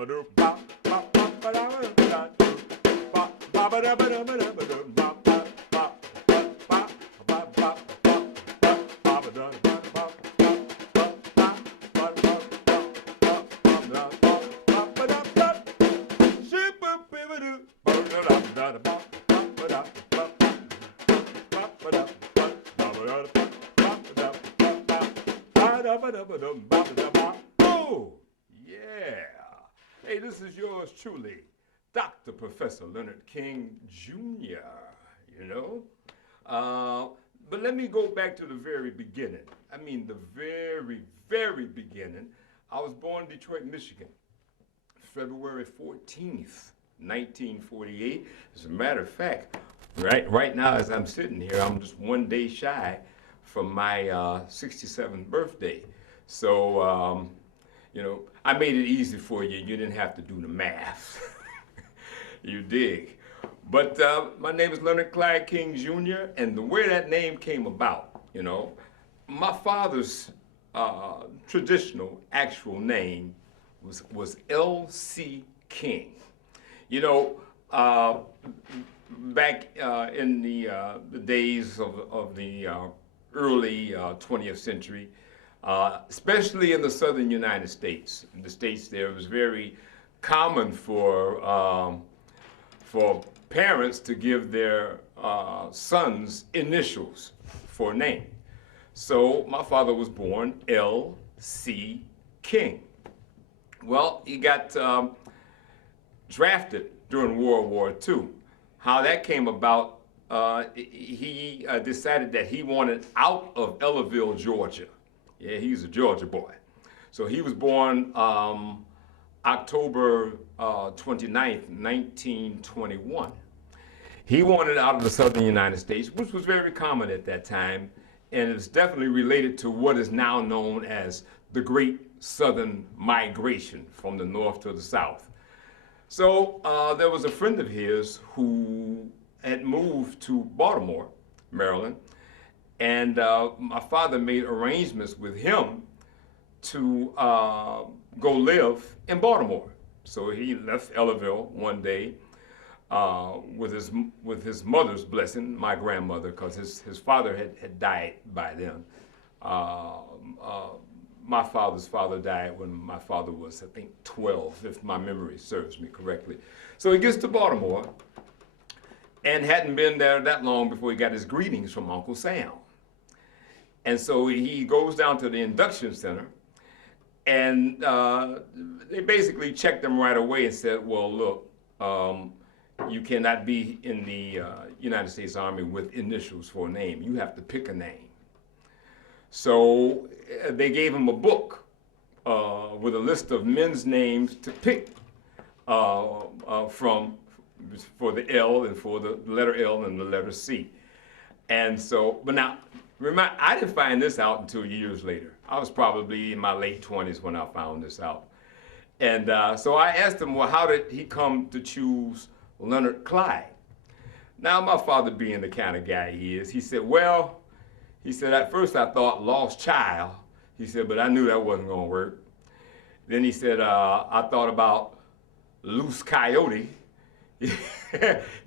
Oh, yeah. Hey, this is yours truly, Dr. Professor Leonard King Jr., you know? But let me go back to the very beginning. I mean, the very, very beginning. I was born in Detroit, Michigan, February 14th, 1948. As a matter of fact, right now as I'm sitting here, I'm just one day shy from my 67th birthday. So, you know, I made it easy for you. You didn't have to do the math. You dig. But my name is Leonard Clyde King Jr., and the way that name came about, you know, my father's traditional actual name was L.C. King. You know, back in the days of the early 20th century, especially in the southern United States. In the States, there was very common for parents to give their sons initials for a name. So my father was born L.C. King. Well, he got drafted during World War II. How that came about, he decided that he wanted out of Ellerville, Georgia. Yeah, he's a Georgia boy. So he was born October 29th, 1921. He wanted out of the southern United States, which was very common at that time, and it's definitely related to what is now known as the Great Southern Migration from the north to the south. So there was a friend of his who had moved to Baltimore, Maryland, and my father made arrangements with him to go live in Baltimore. So he left Ellerville one day with his mother's blessing, my grandmother, because his father had died by then. My father's father died when my father was, I think, 12, if my memory serves me correctly. So he gets to Baltimore and hadn't been there that long before he got his greetings from Uncle Sam. And so he goes down to the induction center, and they basically checked him right away and said, well, look, you cannot be in the United States Army with initials for a name. You have to pick a name. So they gave him a book with a list of men's names to pick from, for the L and for the letter L and the letter C. And so, but now, remember, I didn't find this out until years later. I was probably in my late 20s when I found this out. And so I asked him, well, how did he come to choose Leonard Clyde? Now, my father being the kind of guy he is, he said, well, he said, at first I thought lost child. He said, but I knew that wasn't going to work. Then he said, I thought about loose coyote. He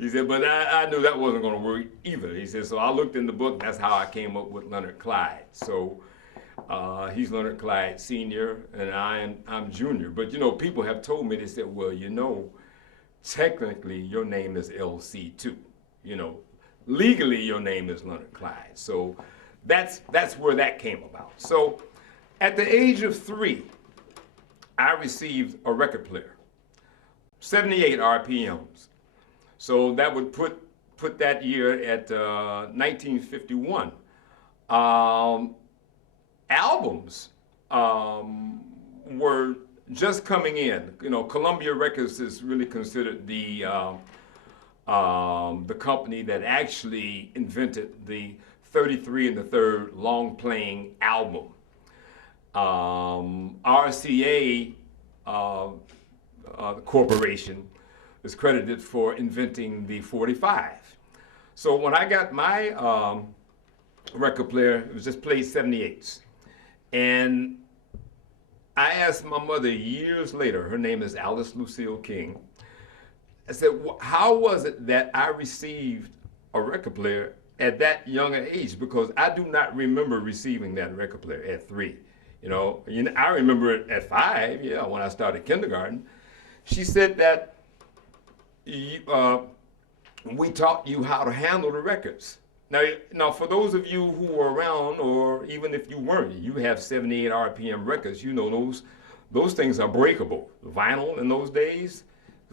said, but I knew that wasn't going to work either. He said, so I looked in the book, and that's how I came up with Leonard Clyde. So he's Leonard Clyde Sr., and I'm Junior. But, you know, people have told me, they said, well, you know, technically your name is LC too. You know, legally your name is Leonard Clyde. So that's where that came about. So at the age of 3, I received a record player, 78 RPMs. So that would put that year at 1951. Albums were just coming in. You know, Columbia Records is really considered the company that actually invented the 33 1/3 long playing album. RCA Corporation is credited for inventing the 45. So when I got my record player, it was just played 78s. And I asked my mother years later, her name is Alice Lucille King. I said, how was it that I received a record player at that younger age? Because I do not remember receiving that record player at 3. I remember it at 5, yeah, when I started kindergarten. She said that we taught you how to handle the records. Now, for those of you who were around, or even if you weren't, you have 78 RPM records. You know those things are breakable. Vinyl in those days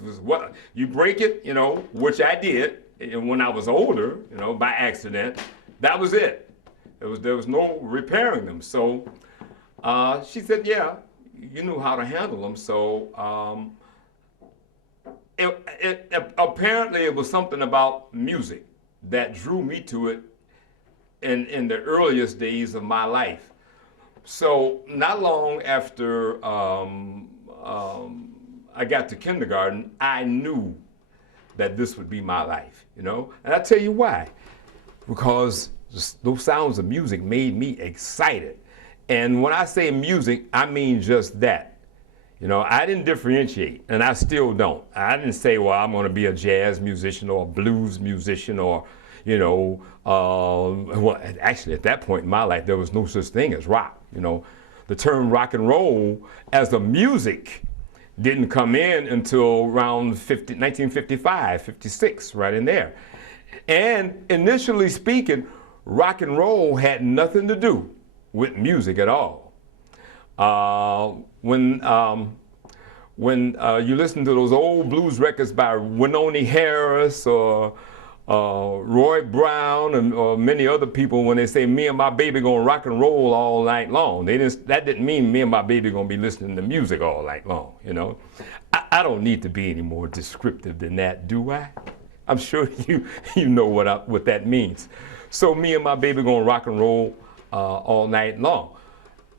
was what you break it, which I did, and when I was older, by accident. That was it. There was no repairing them. So she said, yeah, you knew how to handle them. So apparently it was something about music that drew me to it in the earliest days of my life. So not long after I got to kindergarten, I knew that this would be my life, And I tell you why. Because those sounds of music made me excited. And when I say music, I mean just that. I didn't differentiate, and I still don't. I didn't say, well, I'm going to be a jazz musician or a blues musician or, well, actually at that point in my life, there was no such thing as rock. The term rock and roll as a music didn't come in until around 1955, 56, right in there. And initially speaking, rock and roll had nothing to do with music at all. When you listen to those old blues records by Wynonie Harris or Roy Brown or many other people, when they say me and my baby gonna rock and roll all night long, that didn't mean me and my baby gonna be listening to music all night long. I don't need to be any more descriptive than that, do I? I'm sure you know what that means. So me and my baby gonna rock and roll all night long.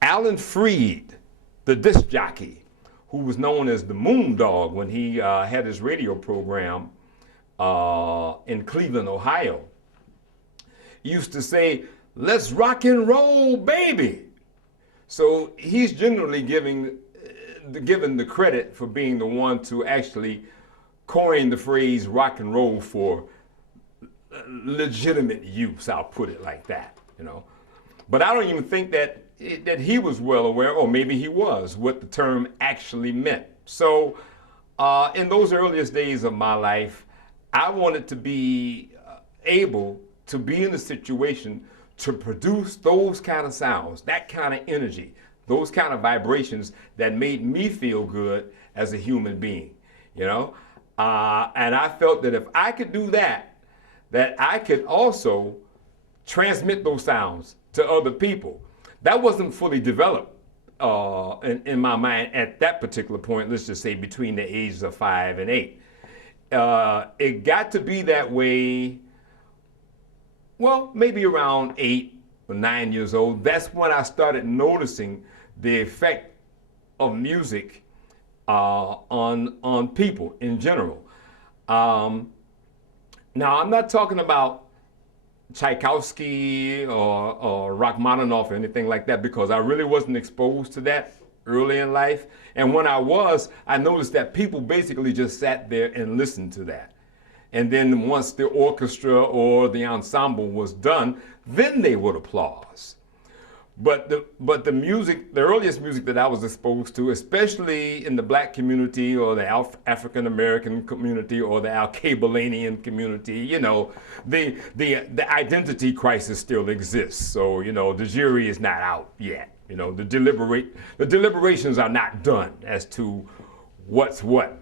Alan Freed, the disc jockey, who was known as the Moondog when he had his radio program in Cleveland, Ohio, used to say, "Let's rock and roll, baby." So he's generally given the credit for being the one to actually coin the phrase rock and roll for legitimate use, I'll put it like that, But I don't even think that he was well aware, or maybe he was, what the term actually meant. So in those earliest days of my life, I wanted to be able to be in a situation to produce those kind of sounds, that kind of energy, those kind of vibrations that made me feel good as a human being, and I felt that if I could do that I could also transmit those sounds to other people. That wasn't fully developed in my mind at that particular point, let's just say between the ages of 5 and 8. It got to be that way, well, maybe around 8 or 9 years old. That's when I started noticing the effect of music on people in general. Now, I'm not talking about Tchaikovsky or Rachmaninoff or anything like that, because I really wasn't exposed to that early in life. And when I was, I noticed that people basically just sat there and listened to that. And then once the orchestra or the ensemble was done, then they would applaud. But the music, the earliest music that I was exposed to, especially in the black community or the African American community or the Al-Kabalanian community, the identity crisis still exists. So, the jury is not out yet. The deliberations are not done as to what's what.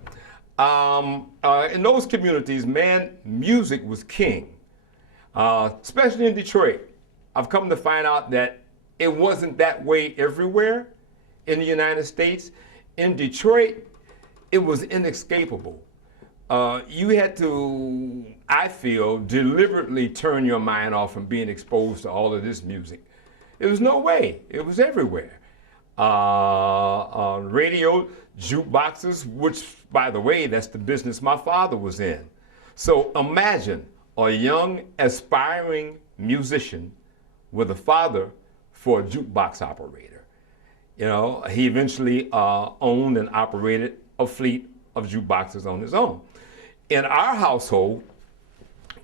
In those communities, man, music was king, especially in Detroit. I've come to find out that it wasn't that way everywhere in the United States. In Detroit, it was inescapable. You had to, I feel, deliberately turn your mind off from being exposed to all of this music. There was no way. It was everywhere. Radio, jukeboxes, which, by the way, that's the business my father was in. So imagine a young, aspiring musician with a father for a jukebox operator. You know, he eventually owned and operated a fleet of jukeboxes on his own. In our household,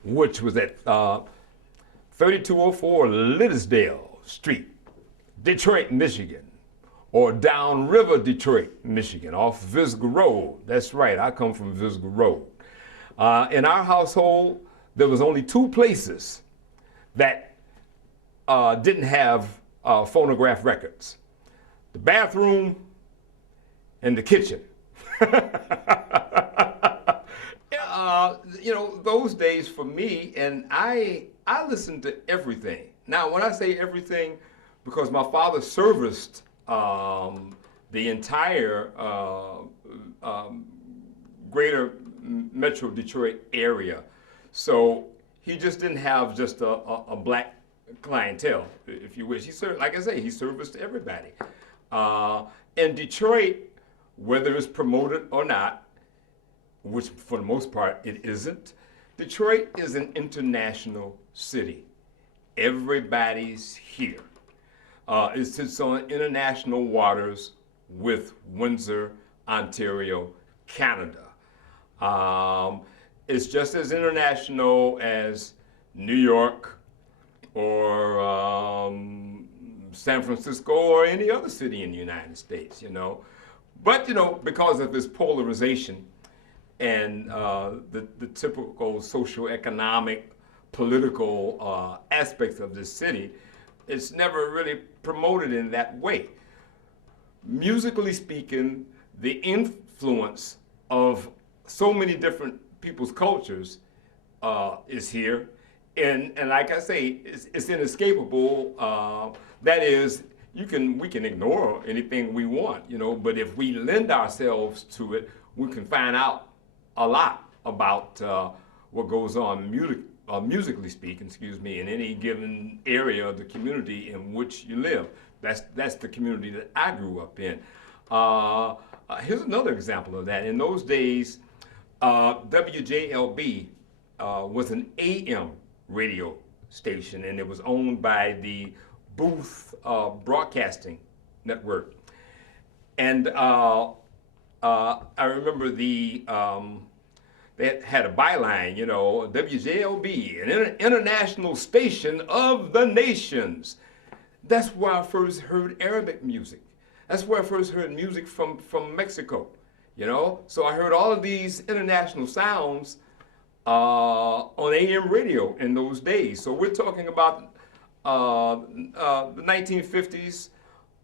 which was at 3204 Liddesdale Street, Detroit, Michigan, or downriver Detroit, Michigan, off Visger Road. That's right, I come from Visger Road. In our household, there was only two places that didn't have phonograph records: the bathroom and the kitchen. You know, those days for me, and I listened to everything. Now, when I say everything, because my father serviced the entire greater Metro Detroit area, so he just didn't have just a black clientele, if you wish. He served, like I say, he serviced everybody. In Detroit, whether it's promoted or not, which for the most part it isn't, Detroit is an international city. Everybody's here. It sits on international waters with Windsor, Ontario, Canada. It's just as international as New York or San Francisco or any other city in the United States, you know. But, you know, because of this polarization and the typical socio-economic, political aspects of this city, it's never really promoted in that way. Musically speaking, the influence of so many different people's cultures is here. And like I say, it's inescapable. That is, we can ignore anything we want, you know, but if we lend ourselves to it, we can find out a lot about what goes on musically speaking, in any given area of the community in which you live. That's the community that I grew up in. Here's another example of that. In those days, WJLB was an AM radio station, and it was owned by the Booth Broadcasting Network. And I remember they had a byline, you know, WJLB, an international station of the nations. That's where I first heard Arabic music. That's where I first heard music from Mexico, you know. So I heard all of these international sounds on AM radio in those days. So we're talking about the 1950s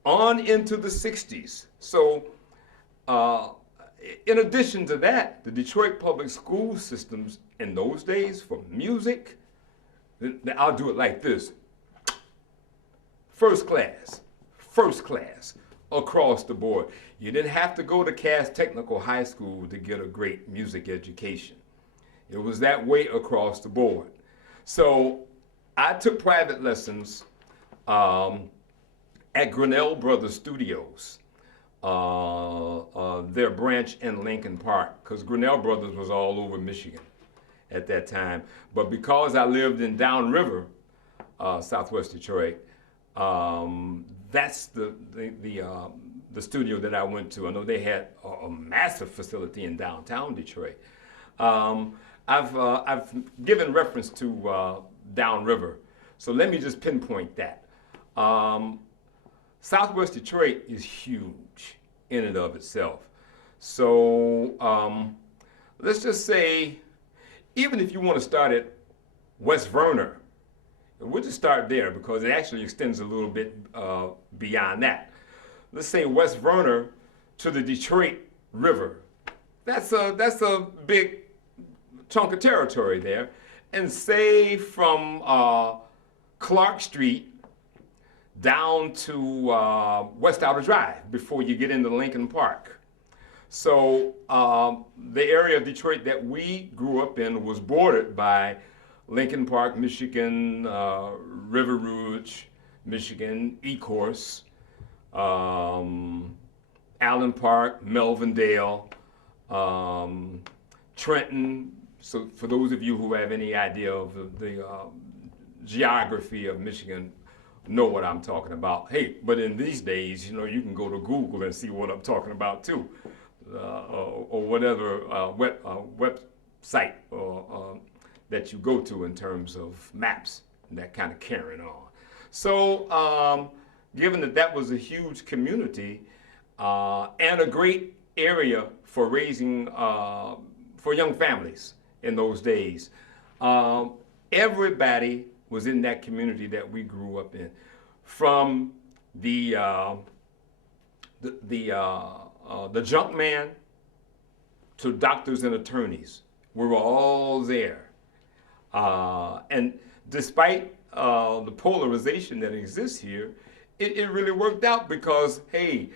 on into the 60s. So in addition to that, the Detroit public school systems in those days for music, I'll do it like this: first class across the board. You didn't have to go to Cass Technical High School to get a great music education. It was that way across the board. So I took private lessons at Grinnell Brothers Studios, their branch in Lincoln Park, because Grinnell Brothers was all over Michigan at that time. But because I lived in downriver, Southwest Detroit, that's the studio that I went to. I know they had a massive facility in downtown Detroit. I've given reference to downriver, so let me just pinpoint that. Southwest Detroit is huge in and of itself. So let's just say, even if you want to start at West Verner, we'll just start there because it actually extends a little bit beyond that. Let's say West Verner to the Detroit River. That's a big chunk of territory there. And say from Clark Street down to West Outer Drive before you get into Lincoln Park. So the area of Detroit that we grew up in was bordered by Lincoln Park, Michigan, River Rouge, Michigan, Ecorse, Allen Park, Melvindale, Trenton. So for those of you who have any idea of the geography of Michigan, know what I'm talking about. Hey, but in these days, you know, you can go to Google and see what I'm talking about too, or whatever website that you go to in terms of maps and that kind of carrying on. So, given that that was a huge community and a great area for raising for young families in those days, everybody was in that community that we grew up in, from the junk man to doctors and attorneys. We were all there, and despite the polarization that exists here, it really worked out because, hey,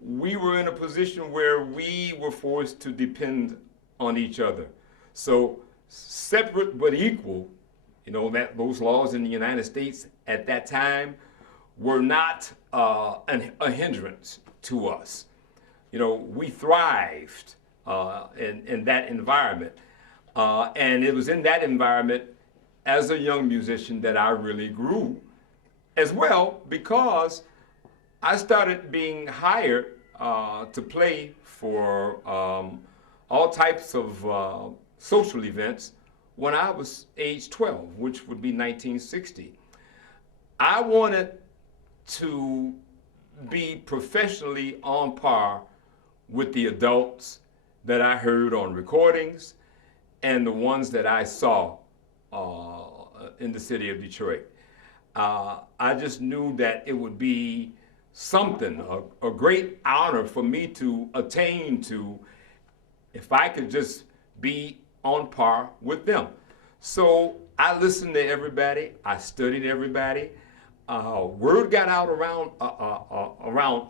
we were in a position where we were forced to depend on each other. So separate but equal, you know, that those laws in the United States at that time were not a hindrance to us. You know, we thrived in that environment. And it was in that environment as a young musician that I really grew as well, because I started being hired to play for all types of social events when I was age 12, which would be 1960. I wanted to be professionally on par with the adults that I heard on recordings and the ones that I saw in the city of Detroit. I just knew that it would be something, a great honor for me to attain to if I could just be on par with them. So I listened to everybody, I studied everybody. Word got out around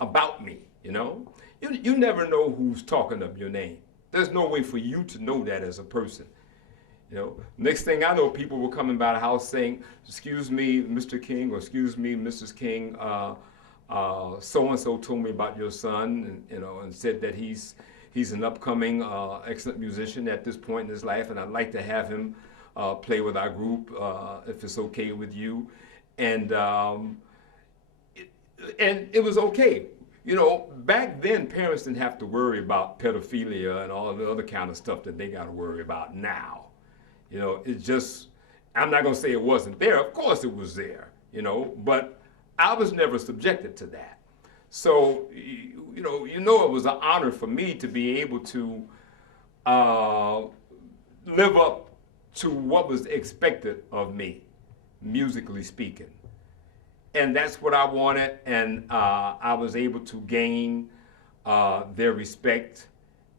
about me, you know? You never know who's talking up your name. There's no way for you to know that as a person. You know, next thing I know, people were coming by the house saying, "Excuse me, Mr. King," or "Excuse me, Mrs. King, so-and-so told me about your son," and, you know, and said that he's an upcoming excellent musician at this point in his life, and I'd like to have him play with our group if it's okay with you. And it was okay. You know, back then, parents didn't have to worry about pedophilia and all the other kind of stuff that they got to worry about now. You know, it just, I'm not going to say it wasn't there. Of course it was there, you know, but I was never subjected to that. So, you know, it was an honor for me to be able to live up to what was expected of me, musically speaking. And that's what I wanted, and I was able to gain their respect,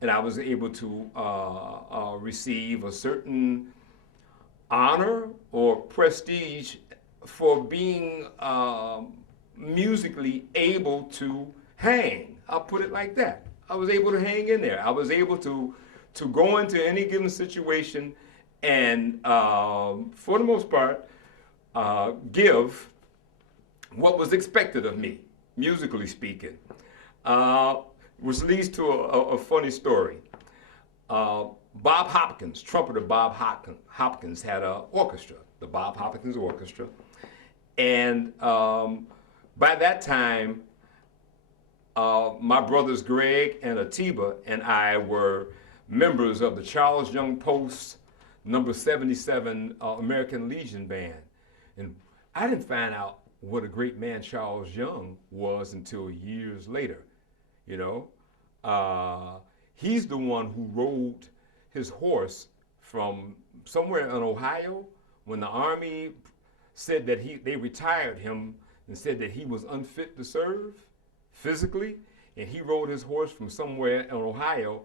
and I was able to receive a certain honor or prestige for being musically able to hang. I'll put it like that. I was able to hang in there. I was able to go into any given situation and, for the most part, give what was expected of me, musically speaking, which leads to a funny story. Bob Hopkins, trumpeter Bob Hopkins, had an orchestra, the Bob Hopkins Orchestra, and by that time, my brothers Greg and Atiba and I were members of the Charles Young Post number 77 American Legion Band, and I didn't find out what a great man Charles Young was until years later. You know, he's the one who rode his horse from somewhere in Ohio when the Army said that they retired him and said that he was unfit to serve physically, and he rode his horse from somewhere in Ohio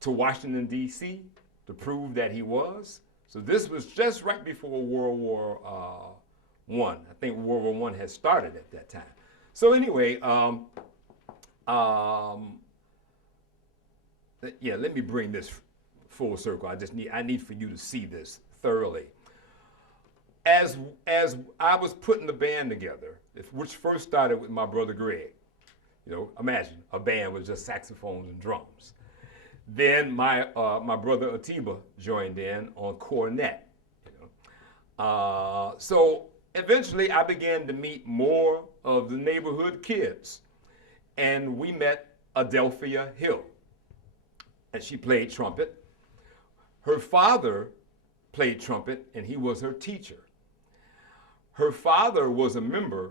to Washington, D.C. to prove that he was. So this was just right before World War I. I think World War I had started at that time. So anyway, yeah, let me bring this full circle. I need for you to see this thoroughly. As I was putting the band together, which first started with my brother Greg, you know, imagine a band with just saxophones and drums. Then my brother Atiba joined in on cornet. You know, so eventually I began to meet more of the neighborhood kids. And we met Adelphia Hill, and she played trumpet. Her father played trumpet, and he was her teacher. Her father was a member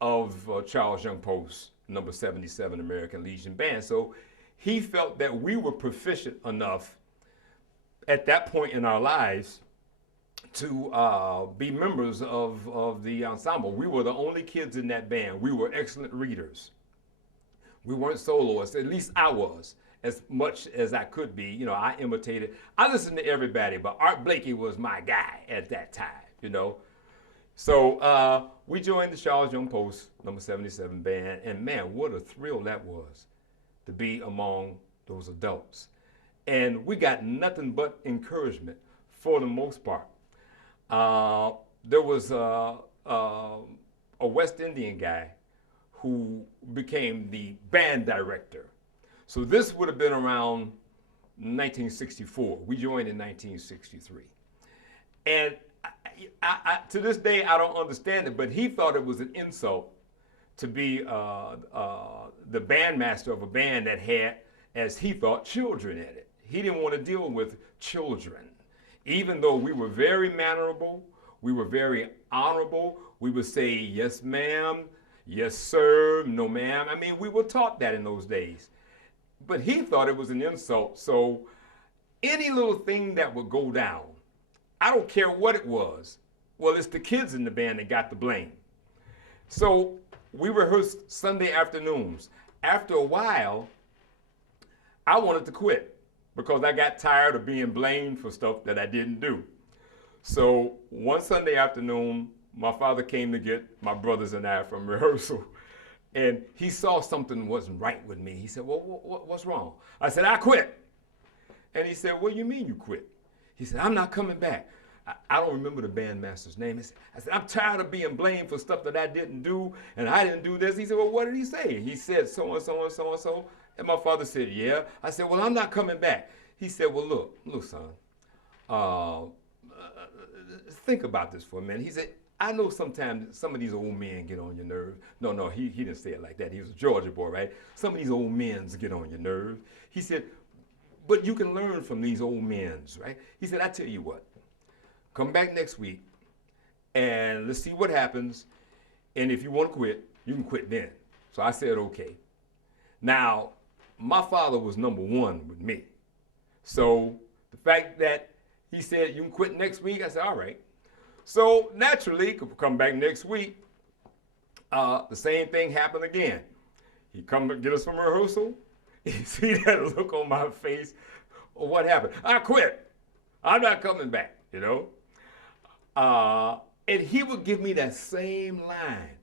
of Charles Young Post's number 77 American Legion Band, so he felt that we were proficient enough at that point in our lives to be members of the ensemble. We were the only kids in that band. We were excellent readers. We weren't soloists, at least I was, as much as I could be. You know, I imitated, I listened to everybody, but Art Blakey was my guy at that time, you know. So we joined the Charles Young Post number 77 band, and man, what a thrill that was to be among those adults. And we got nothing but encouragement for the most part. There was a West Indian guy who became the band director. So this would have been around 1964. We joined in 1963. And to this day, I don't understand it, but he thought it was an insult to be the bandmaster of a band that had, as he thought, children in it. He didn't want to deal with children. Even though we were very mannerable, we were very honorable, we would say, yes, ma'am, yes, sir, no, ma'am. I mean, we were taught that in those days. But he thought it was an insult. So any little thing that would go down, I don't care what it was, well, it's the kids in the band that got the blame. So we rehearsed Sunday afternoons. After a while, I wanted to quit because I got tired of being blamed for stuff that I didn't do. So one Sunday afternoon, my father came to get my brothers and I from rehearsal, and he saw something wasn't right with me. He said, well, what's wrong? I said, I quit. And he said, what do you mean you quit? He said, I'm not coming back. I don't remember the bandmaster's name. I said, I'm tired of being blamed for stuff that I didn't do, and I didn't do this. He said, well, what did he say? He said, so and so and so. And my father said, yeah. I said, well, I'm not coming back. He said, well, look, son, think about this for a minute. He said, I know sometimes some of these old men get on your nerves. No, he didn't say it like that. He was a Georgia boy, right? Some of these old men get on your nerves. He said, but you can learn from these old men, right? He said, I tell you what, come back next week and let's see what happens. And if you want to quit, you can quit then. So I said, okay. Now, my father was number one with me. So the fact that he said, you can quit next week, I said, all right. So naturally, come back next week, the same thing happened again. He come to get us from rehearsal. You see that look on my face? Well, what happened? I quit. I'm not coming back, you know? And he would give me that same line.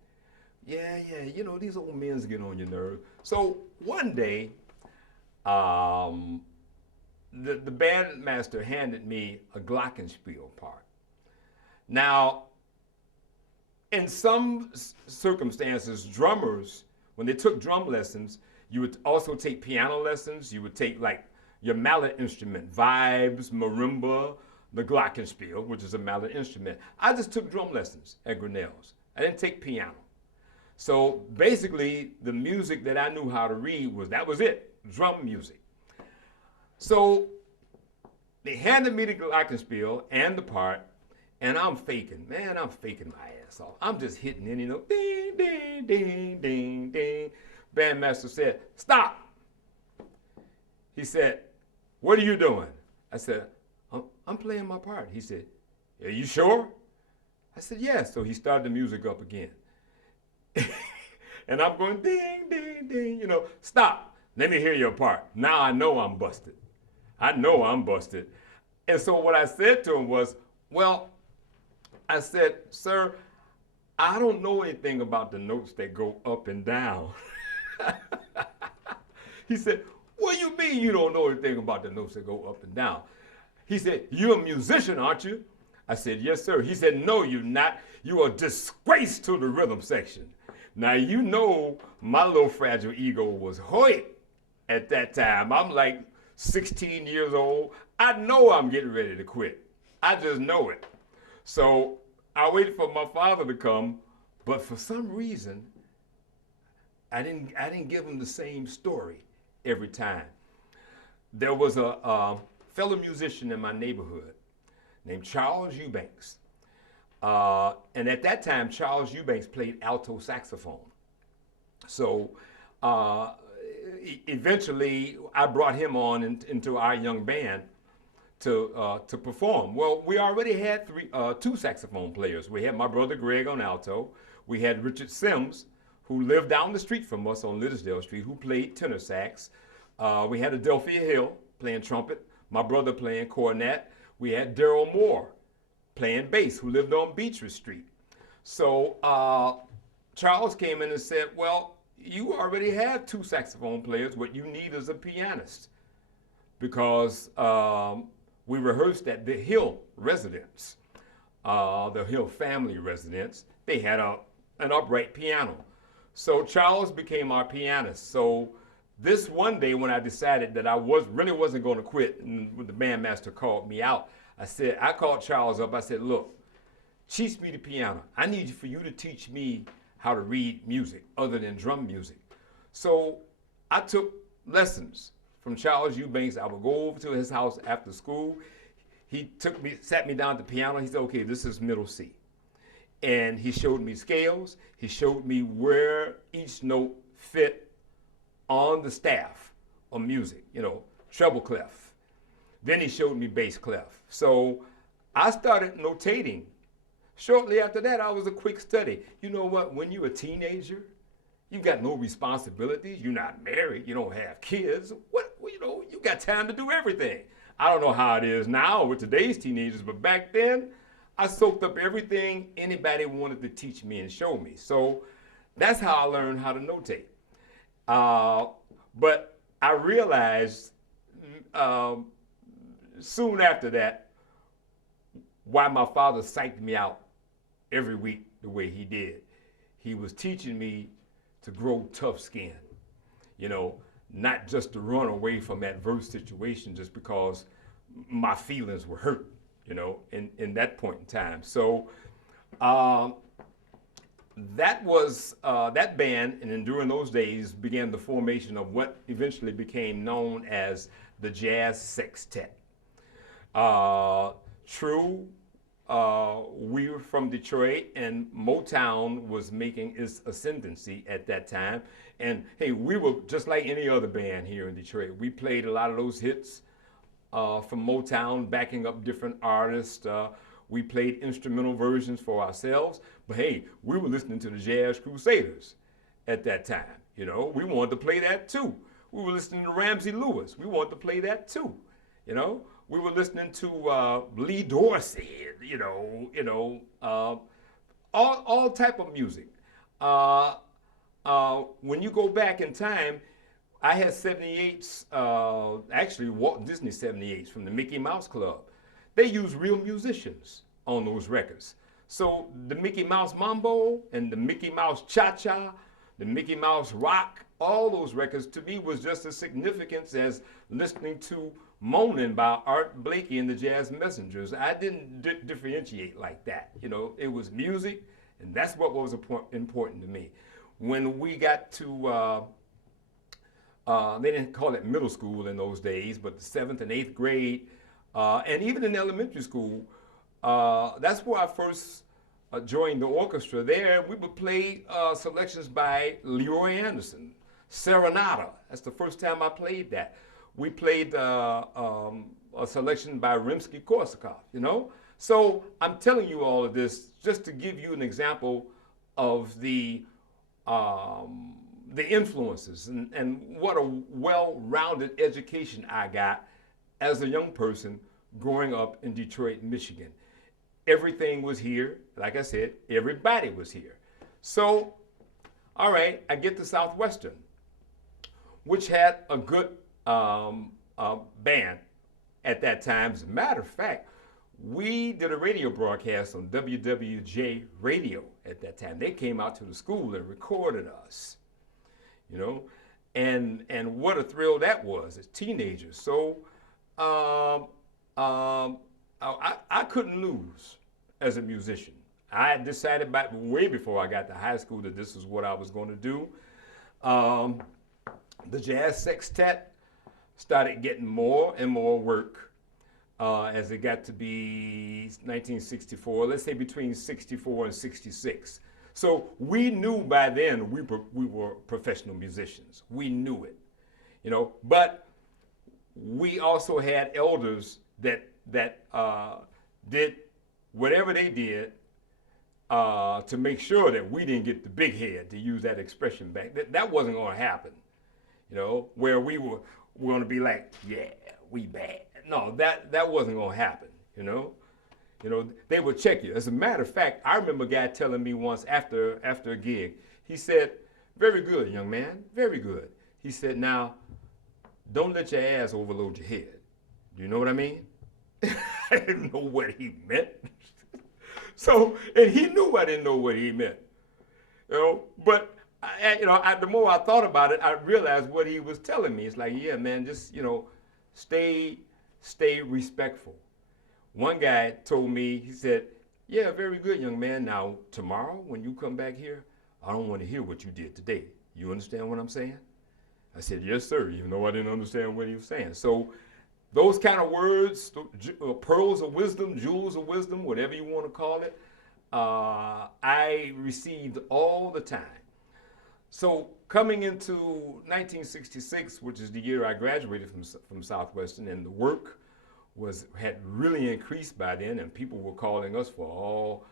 Yeah, you know, these old men get on your nerves. So one day, the bandmaster handed me a glockenspiel part. Now, in some circumstances, drummers, when they took drum lessons, you would also take piano lessons. You would take like your mallet instrument, vibes, marimba, the glockenspiel, which is a mallet instrument. I just took drum lessons at Grinnell's. I didn't take piano. So basically, the music that I knew how to read was it, drum music. So they handed me the glockenspiel and the part, and I'm faking, man, I'm faking my ass off. I'm just hitting any note, ding, ding, ding, ding, ding. Bandmaster said, stop. He said, what are you doing? I said, I'm playing my part. He said, are you sure? I said, yes. So he started the music up again. And I'm going, ding, ding, ding, you know, stop. Let me hear your part. Now I know I'm busted. I know I'm busted. And so what I said to him was, well, I said, sir, I don't know anything about the notes that go up and down. He said, what do you mean you don't know anything about the notes that go up and down? He said, you're a musician, aren't you? I said, yes, sir. He said, no, you're not. You're a disgrace to the rhythm section. Now, you know my little fragile ego was hurt at that time. I'm like 16 years old. I know I'm getting ready to quit. I just know it. So I waited for my father to come, but for some reason, I didn't give him the same story every time. There was a fellow musician in my neighborhood named Charles Eubanks. And at that time, Charles Eubanks played alto saxophone. So eventually, I brought him on into our young band to perform. Well, we already had two saxophone players. We had my brother Greg on alto. We had Richard Sims, who lived down the street from us on Liddesdale Street, who played tenor sax. We had Adelphia Hill playing trumpet, my brother playing cornet. We had Daryl Moore playing bass, who lived on Beechwood Street. So Charles came in and said, well, you already have two saxophone players. What you need is a pianist. Because we rehearsed at the Hill residence, the Hill family residence. They had an upright piano. So Charles became our pianist. So this one day when I decided that I really wasn't going to quit, and when the bandmaster called me out, I called Charles up. I said, look, teach me the piano. I need for you to teach me how to read music other than drum music. So I took lessons from Charles Eubanks. I would go over to his house after school. He sat me down at the piano. He said, okay, this is middle C. And he showed me scales. He showed me where each note fit on the staff of music, treble clef. Then he showed me bass clef. So I started notating. Shortly after that, I was a quick study. You know what? When you're a teenager, you got no responsibilities. You're not married. You don't have kids. You got time to do everything. I don't know how it is now with today's teenagers, but back then, I soaked up everything anybody wanted to teach me and show me. So that's how I learned how to notate. But I realized soon after that why my father psyched me out every week the way he did. He was teaching me to grow tough skin, not just to run away from adverse situations just because my feelings were hurt, in that point in time. So that was that band, and then during those days began the formation of what eventually became known as the Jazz Sextet. True, we were from Detroit, and Motown was making its ascendancy at that time. And hey, we were just like any other band here in Detroit. We played a lot of those hits from Motown, backing up different artists. We played instrumental versions for ourselves. But hey, we were listening to the Jazz Crusaders at that time. We wanted to play that too. We were listening to Ramsey Lewis. We wanted to play that too. We were listening to Lee Dorsey. All type of music. When you go back in time, I had 78s, actually Walt Disney 78s from the Mickey Mouse Club. They used real musicians on those records. So the Mickey Mouse Mambo and the Mickey Mouse Cha-Cha, the Mickey Mouse Rock, all those records to me was just as significant as listening to Moaning by Art Blakey and the Jazz Messengers. I didn't differentiate like that. It was music, and that's what was important to me. When we got to they didn't call it middle school in those days, but the 7th and 8th grade, and even in elementary school, that's where I first joined the orchestra. There, we would play selections by Leroy Anderson, Serenata. That's the first time I played that. We played a selection by Rimsky-Korsakov, So I'm telling you all of this just to give you an example of the influences and what a well-rounded education I got as a young person growing up in Detroit, Michigan. Everything was here. Like I said, everybody was here. So, all right, I get to Southwestern, which had a good band at that time. As a matter of fact, we did a radio broadcast on WWJ radio at that time. They came out to the school and recorded us, and what a thrill that was as teenagers. So I couldn't lose as a musician. I had decided back way before I got to high school that this is what I was going to do. Um, the jazz sextet started getting more and more work as it got to be 1964, let's say between 64 and 66. So we knew by then we were professional musicians. We knew it, you know, but we also had elders that did whatever they did to make sure that we didn't get the big head, to use that expression back. That wasn't going to happen, you know, where we were going to be like, yeah, we bad. No, that wasn't going to happen, you know. You know, they would check you. As a matter of fact, I remember a guy telling me once after a gig, he said, very good, young man, very good. He said, now, don't let your ass overload your head. Do you know what I mean? I didn't know what he meant. So, and he knew I didn't know what he meant. You know, but the more I thought about it, I realized what he was telling me. It's like, yeah, man, just, you know, stay respectful. One guy told me, he said, yeah, very good, young man. Now, tomorrow when you come back here, I don't want to hear what you did today. You understand what I'm saying? I said, yes, sir, even though I didn't understand what he was saying. So those kind of words, pearls of wisdom, jewels of wisdom, whatever you want to call it, I received all the time. So coming into 1966, which is the year I graduated from Southwestern, and the work had really increased by then, and people were calling us for all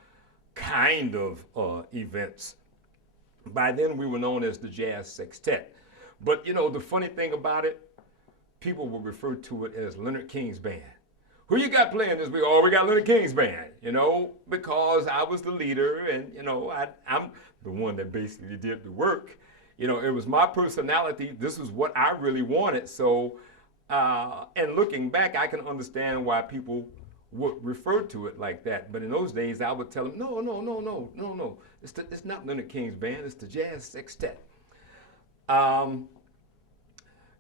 kind of events. By then, we were known as the Jazz Sextet. But you know, the funny thing about it, people would refer to it as Leonard King's Band. Who you got playing this week? Oh, we got Leonard King's Band, you know, because I was the leader, and you know, I'm the one that basically did the work. You know, it was my personality. This is what I really wanted. So, and looking back, I can understand why people would refer to it like that. But in those days, I would tell them, no. It's not Leonard King's Band. It's the Jazz Sextet.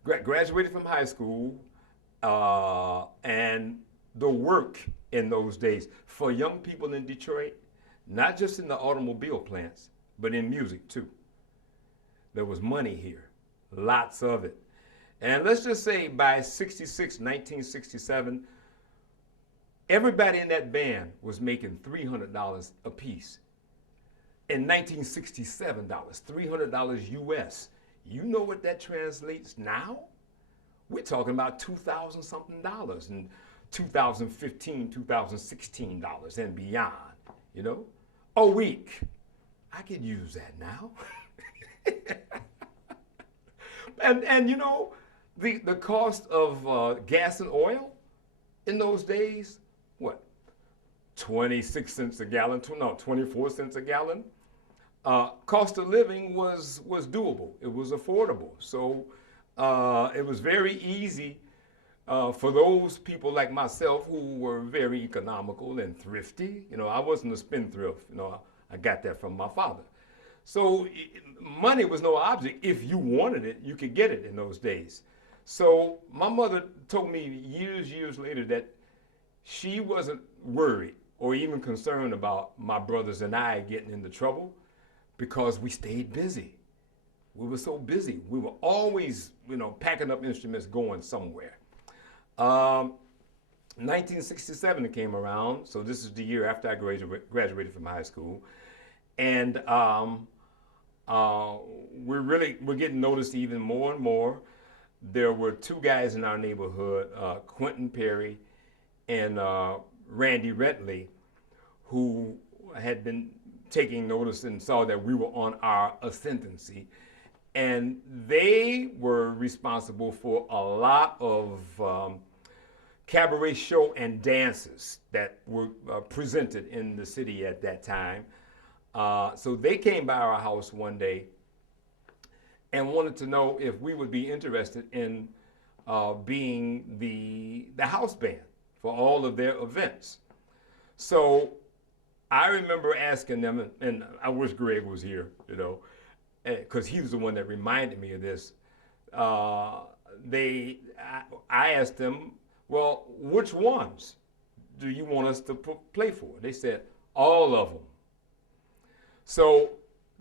Graduated from high school, and the work in those days for young people in Detroit, not just in the automobile plants, but in music too. There was money here, lots of it. And let's just say by 1967, everybody in that band was making $300 a piece. In 1967, $300 US. You know what that translates now? We're talking about $2,000 something in 2015, $2016 and beyond, you know? A week. I could use that now. and you know, the cost of gas and oil in those days, what? 26 cents a gallon, 24 cents a gallon. Cost of living was doable. It was affordable. So it was very easy for those people like myself who were very economical and thrifty. You know, I wasn't a spendthrift. You know, I got that from my father. So money was no object. If you wanted it, you could get it in those days. So my mother told me years later that she wasn't worried or even concerned about my brothers and I getting into trouble because we stayed busy. We were so busy. We were always, you know, packing up instruments, going somewhere. 1967 came around, so this is the year after I graduated from high school, and we're getting noticed even more and more. There were two guys in our neighborhood, Quentin Perry and Randy Rentley, who had been taking notice and saw that we were on our ascendancy. And they were responsible for a lot of cabaret show and dances that were presented in the city at that time. So they came by our house one day and wanted to know if we would be interested in being the house band for all of their events. So I remember asking them, and I wish Greg was here, you know, because he was the one that reminded me of this. I asked them, well, which ones do you want us to play for? They said, all of them. So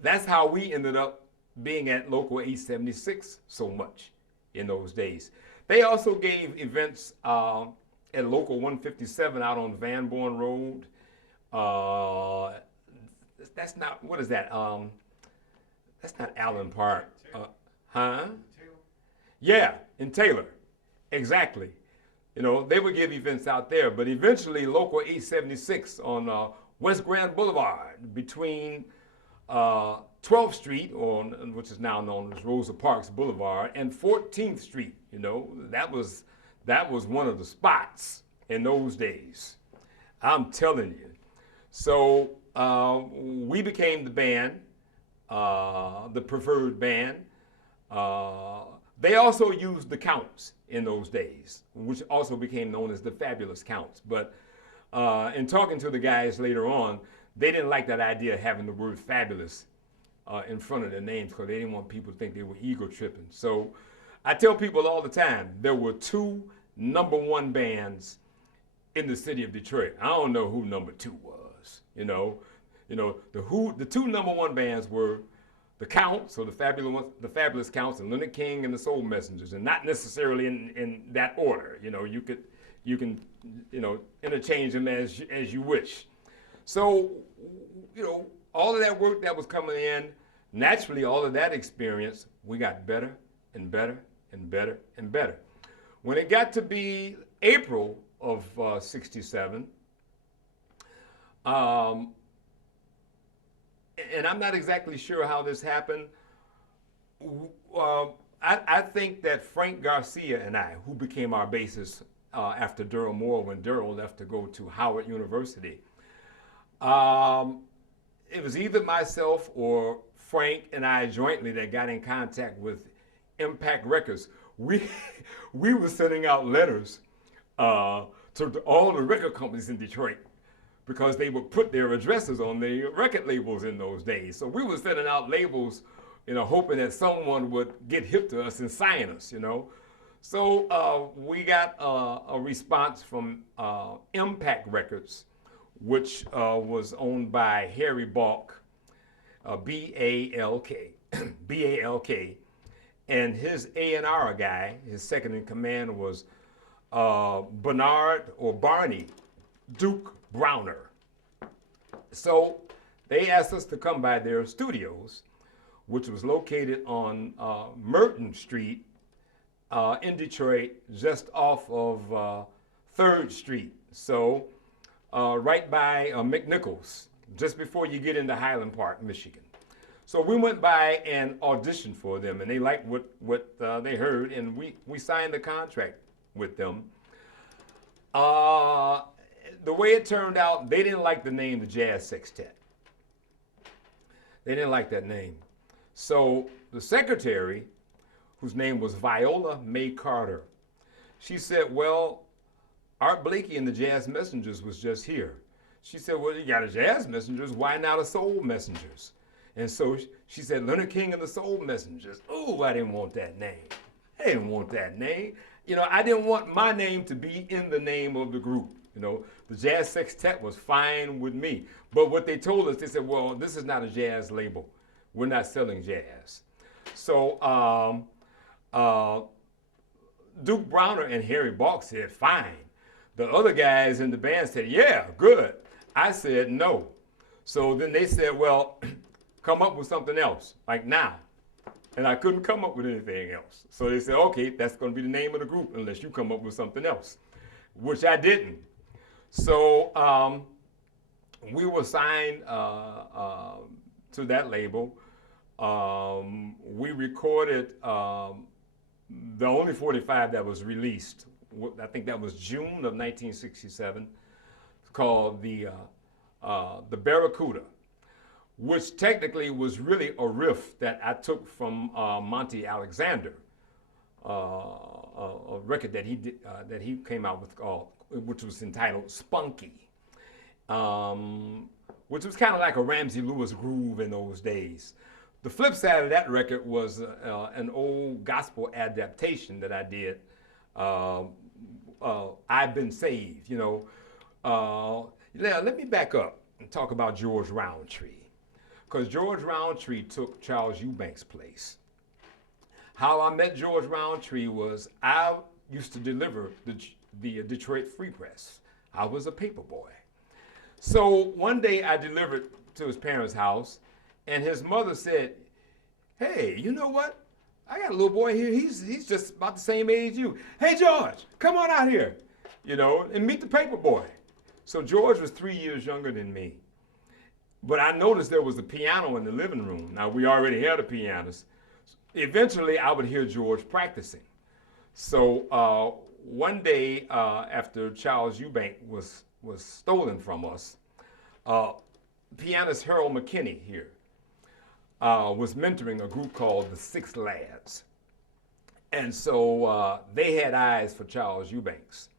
that's how we ended up being at Local 876 so much in those days. They also gave events at Local 157 out on Van Born Road. That's not, what is that? That's not Allen Park. Huh? Yeah, in Taylor. Exactly. You know, they would give events out there, but eventually Local 876 on West Grand Boulevard between 12th Street, which is now known as Rosa Parks Boulevard, and 14th Street. You know, that was one of the spots in those days. I'm telling you. So we became the band, the preferred band. They also used the Counts in those days, which also became known as the Fabulous Counts. But in talking to the guys later on, they didn't like that idea of having the word fabulous in front of their names because they didn't want people to think they were ego tripping. So I tell people all the time, there were two #1 bands in the city of Detroit. I don't know who #2 was. You know, the two #1 bands were the Counts, so the Fabulous Counts, and Leonard King and the Soul Messengers, and not necessarily in that order. You know, you can interchange them as you wish. So, you know, all of that work that was coming in, naturally, all of that experience, we got better and better and better and better. When it got to be April of '67, and I'm not exactly sure how this happened. I think that Frank Garcia and I, who became our bassist after Durrell Moore when Durrell left to go to Howard University, it was either myself or Frank and I jointly that got in contact with Impact Records. We were sending out letters to all the record companies in Detroit because they would put their addresses on the record labels in those days. So we were sending out labels, you know, hoping that someone would get hip to us and sign us, you know. So we got a response from Impact Records, which was owned by Harry Balk, B-A-L-K, B-A-L-K, and his A&R guy, his second in command was Bernard or Barney Duke Browner. So they asked us to come by their studios, which was located on Merton Street in Detroit, just off of 3rd Street. So right by McNichols, just before you get into Highland Park, Michigan. So we went by and auditioned for them, and they liked what they heard, and we signed the contract with them. The way it turned out, they didn't like the name, the Jazz Sextet. They didn't like that name. So the secretary, whose name was Viola May Carter, she said, well, Art Blakey and the Jazz Messengers was just here. She said, well, you got a Jazz Messengers, why not a Soul Messengers? And so she said, Leonard King and the Soul Messengers. Oh, I didn't want that name. I didn't want that name. You know, I didn't want my name to be in the name of the group. You know, the Jazz Sextet was fine with me. But what they told us, they said, well, this is not a jazz label. We're not selling jazz. So Duke Browner and Harry Balk said, fine. The other guys in the band said, yeah, good. I said, no. So then they said, well, come up with something else, like now. And I couldn't come up with anything else. So they said, okay, that's going to be the name of the group unless you come up with something else, which I didn't. So we were signed to that label. We recorded the only 45 that was released. I think that was June of 1967, called the Barracuda, which technically was really a riff that I took from Monty Alexander, a record that he did, that he came out with, which was entitled Spunky, which was kind of like a Ramsey Lewis groove in those days. The flip side of that record was an old gospel adaptation that I did. I've Been Saved, you know. Let me back up and talk about George Roundtree. because George Roundtree took Charles Eubanks' place. How I met George Roundtree was I used to deliver the Detroit Free Press. I was a paper boy. So one day I delivered to his parents' house, and his mother said, "Hey, you know what? I got a little boy here. He's just about the same age as you. Hey, George, come on out here, and meet the paper boy." So George was 3 years younger than me. But I noticed there was a piano in the living room. Now, we already had a pianist. Eventually, I would hear George practicing. So one day after Charles Eubank was stolen from us, pianist Harold McKinney here was mentoring a group called the Six Lads. And so they had eyes for Charles Eubanks.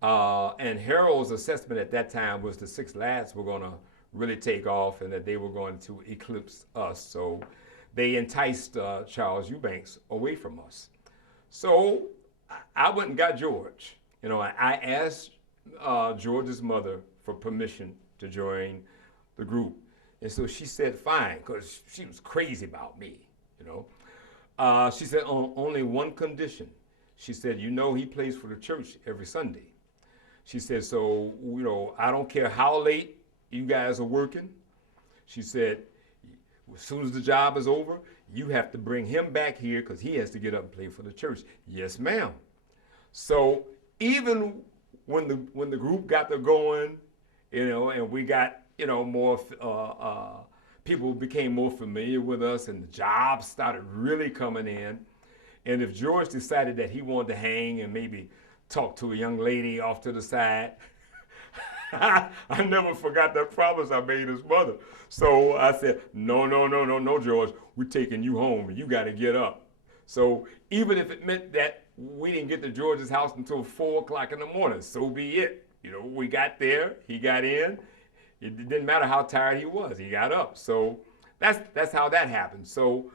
And Harold's assessment at that time was the Six Lads were going to really take off and that they were going to eclipse us. So they enticed Charles Eubanks away from us. So I went and got George. I asked George's mother for permission to join the group. And so she said, fine, because she was crazy about me, She said, on only one condition. She said, he plays for the church every Sunday. She said, so, I don't care how late you guys are working. She said, as soon as the job is over, you have to bring him back here because he has to get up and play for the church. Yes, ma'am. So even when the group got to going, and we got, more, people became more familiar with us and the jobs started really coming in. And if George decided that he wanted to hang and maybe talk to a young lady off to the side, I never forgot that promise I made his mother. So I said, no, George, we're taking you home and you got to get up. So even if it meant that we didn't get to George's house until 4 o'clock in the morning, so be it. We got there, he got in. It didn't matter how tired he was, he got up. So that's how that happened. So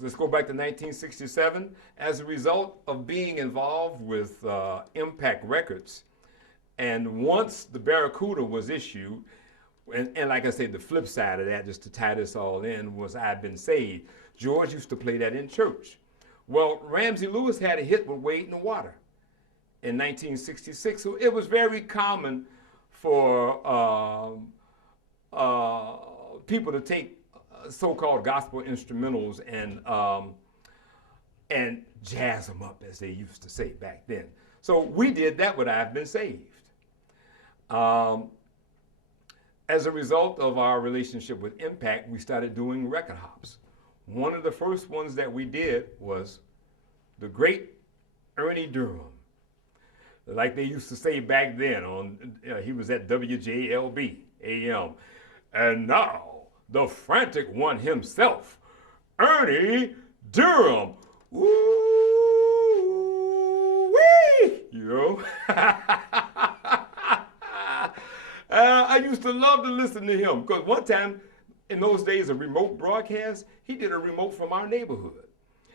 let's go back to 1967. As a result of being involved with Impact Records, and once the Barracuda was issued, and like I said, the flip side of that, just to tie this all in, was I've Been Saved. George used to play that in church. Well, Ramsey Lewis had a hit with Wade in the Water in 1966, so it was very common for people to take so-called gospel instrumentals and jazz them up, as they used to say back then. So we did that with I've Been Saved. As a result of our relationship with Impact, we started doing record hops. One of the first ones that we did was the great Ernie Durham. Like they used to say back then, he was at WJLB AM. And now, the frantic one himself, Ernie Durham. Woo-wee! I used to love to listen to him because one time, in those days of remote broadcast, he did a remote from our neighborhood.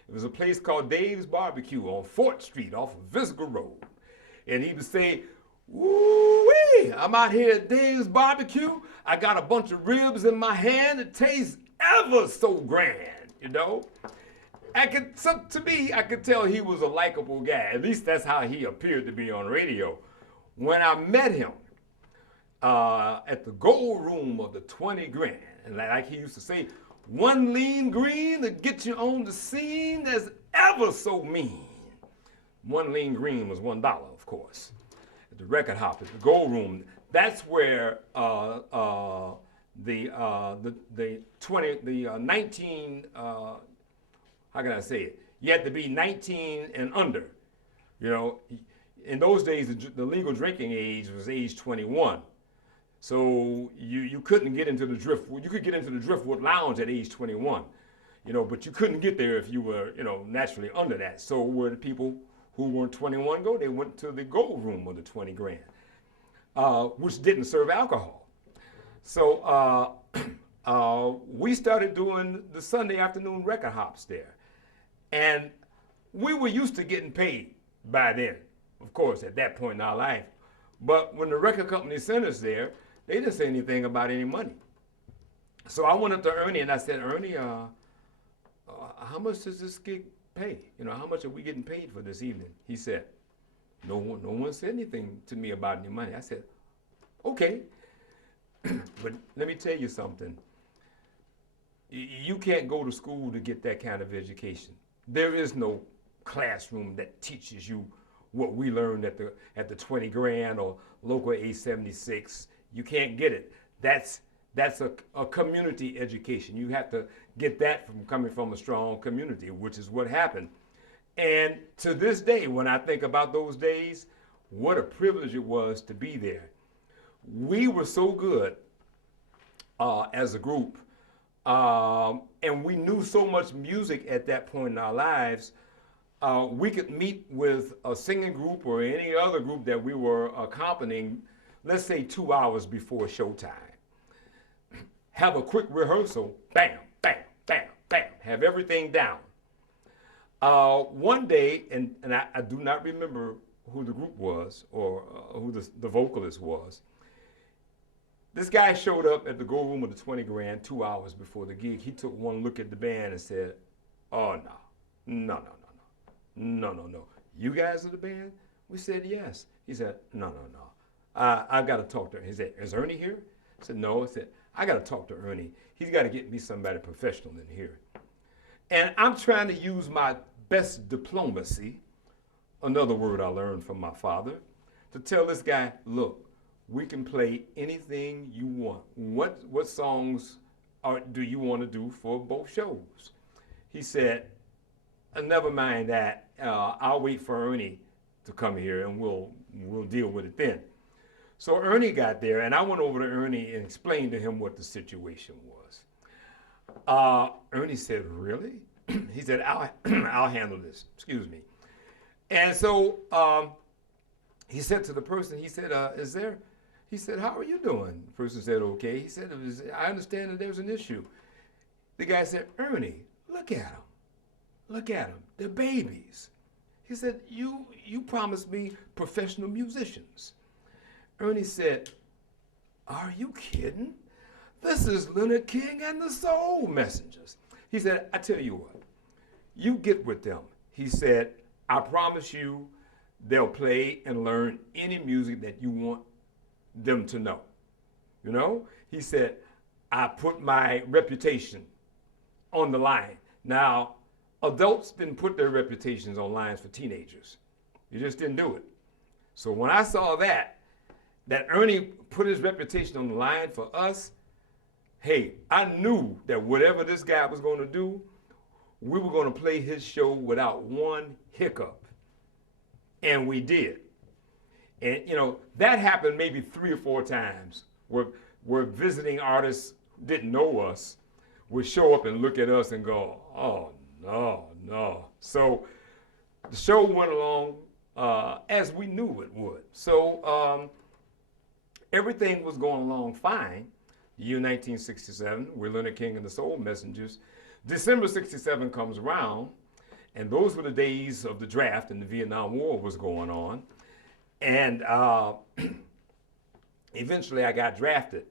It was a place called Dave's Barbecue on 4th Street off of Visger Road. And he would say, woo-wee, I'm out here at Dave's Barbecue. I got a bunch of ribs in my hand. It tastes ever so grand, To me, I could tell he was a likable guy. At least that's how he appeared to be on radio. When I met him at the gold room of the 20 grand, and like he used to say, one lean green to get you on the scene that's ever so mean. One lean green was $1, of course. At the record hop, at the gold room, that's where the 19, how can I say it? You had to be 19 and under. In those days, the legal drinking age was age 21. So you couldn't get into the Driftwood. You could get into the Driftwood Lounge at age 21, but you couldn't get there if you were, naturally under that. So where the people who weren't 21 go, they went to the gold room of the 20 grand, which didn't serve alcohol. So we started doing the Sunday afternoon record hops there. And we were used to getting paid by then, of course, at that point in our life. But when the record company sent us there, They didn't say anything about any money. So I went up to Ernie and I said, Ernie, how much does this gig pay? You know, how much are we getting paid for this evening? He said, no one said anything to me about any money. I said, okay, but let me tell you something. You can't go to school to get that kind of education. There is no classroom that teaches you what we learned at the 20 grand or local 876. You can't get it. That's a community education. You have to get that from coming from a strong community, which is what happened. And to this day, when I think about those days, what a privilege it was to be there. We were so good as a group, and we knew so much music at that point in our lives. We could meet with a singing group or any other group that we were accompanying, let's say 2 hours before showtime. Have a quick rehearsal, bam, bam, bam, bam, have everything down. One day, and I do not remember who the group was or who the vocalist was. This guy showed up at the Go Room of the 20 grand 2 hours before the gig. He took one look at the band and said, oh, no. No. You guys are the band? We said, yes. He said, no. I've got to talk to her. He said, is Ernie here? I said, no. I said, I got to talk to Ernie. He's got to get me somebody professional in here. And I'm trying to use my best diplomacy, another word I learned from my father, to tell this guy, look, we can play anything you want. What songs do you want to do for both shows? He said, never mind that. I'll wait for Ernie to come here and we'll deal with it then. So Ernie got there and I went over to Ernie and explained to him what the situation was. Ernie said, really? He said, I'll handle this. Excuse me. And so he said to the person, he said, he said, how are you doing? The person said, okay. He said, I understand that there's an issue. The guy said, Ernie, look at them. Look at them. They're babies. He said, you promised me professional musicians. Ernie said, are you kidding? This is Leonard King and the Soul Messengers. He said, I tell you what, you get with them. He said, I promise you they'll play and learn any music that you want them to know. You know? He said, I put my reputation on the line. Now, adults didn't put their reputations on lines for teenagers. You just didn't do it. So when I saw that Ernie put his reputation on the line for us, hey, I knew that whatever this guy was going to do, we were going to play his show without one hiccup. And we did. And, you know, that happened maybe 3 or 4 times where visiting artists who didn't know us would show up and look at us and go, oh, no. So the show went along as we knew it would. So everything was going along fine. The year 1967, we're Leonard King and the Soul Messengers. December 67 comes around, and those were the days of the draft and the Vietnam War was going on. And eventually I got drafted.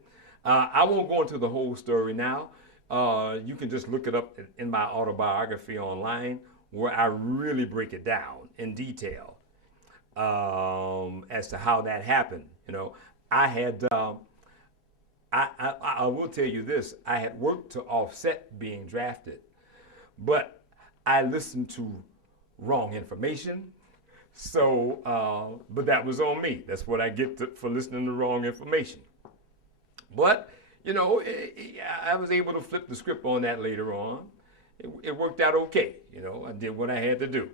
I won't go into the whole story now. You can just look it up in my autobiography online where I really break it down in detail as to how that happened. You know, I had, I will tell you this, I had worked to offset being drafted, but I listened to wrong information. So, but that was on me. That's what I get for listening to wrong information. But, you know, I was able to flip the script on that later on. It worked out okay. You know, I did what I had to do.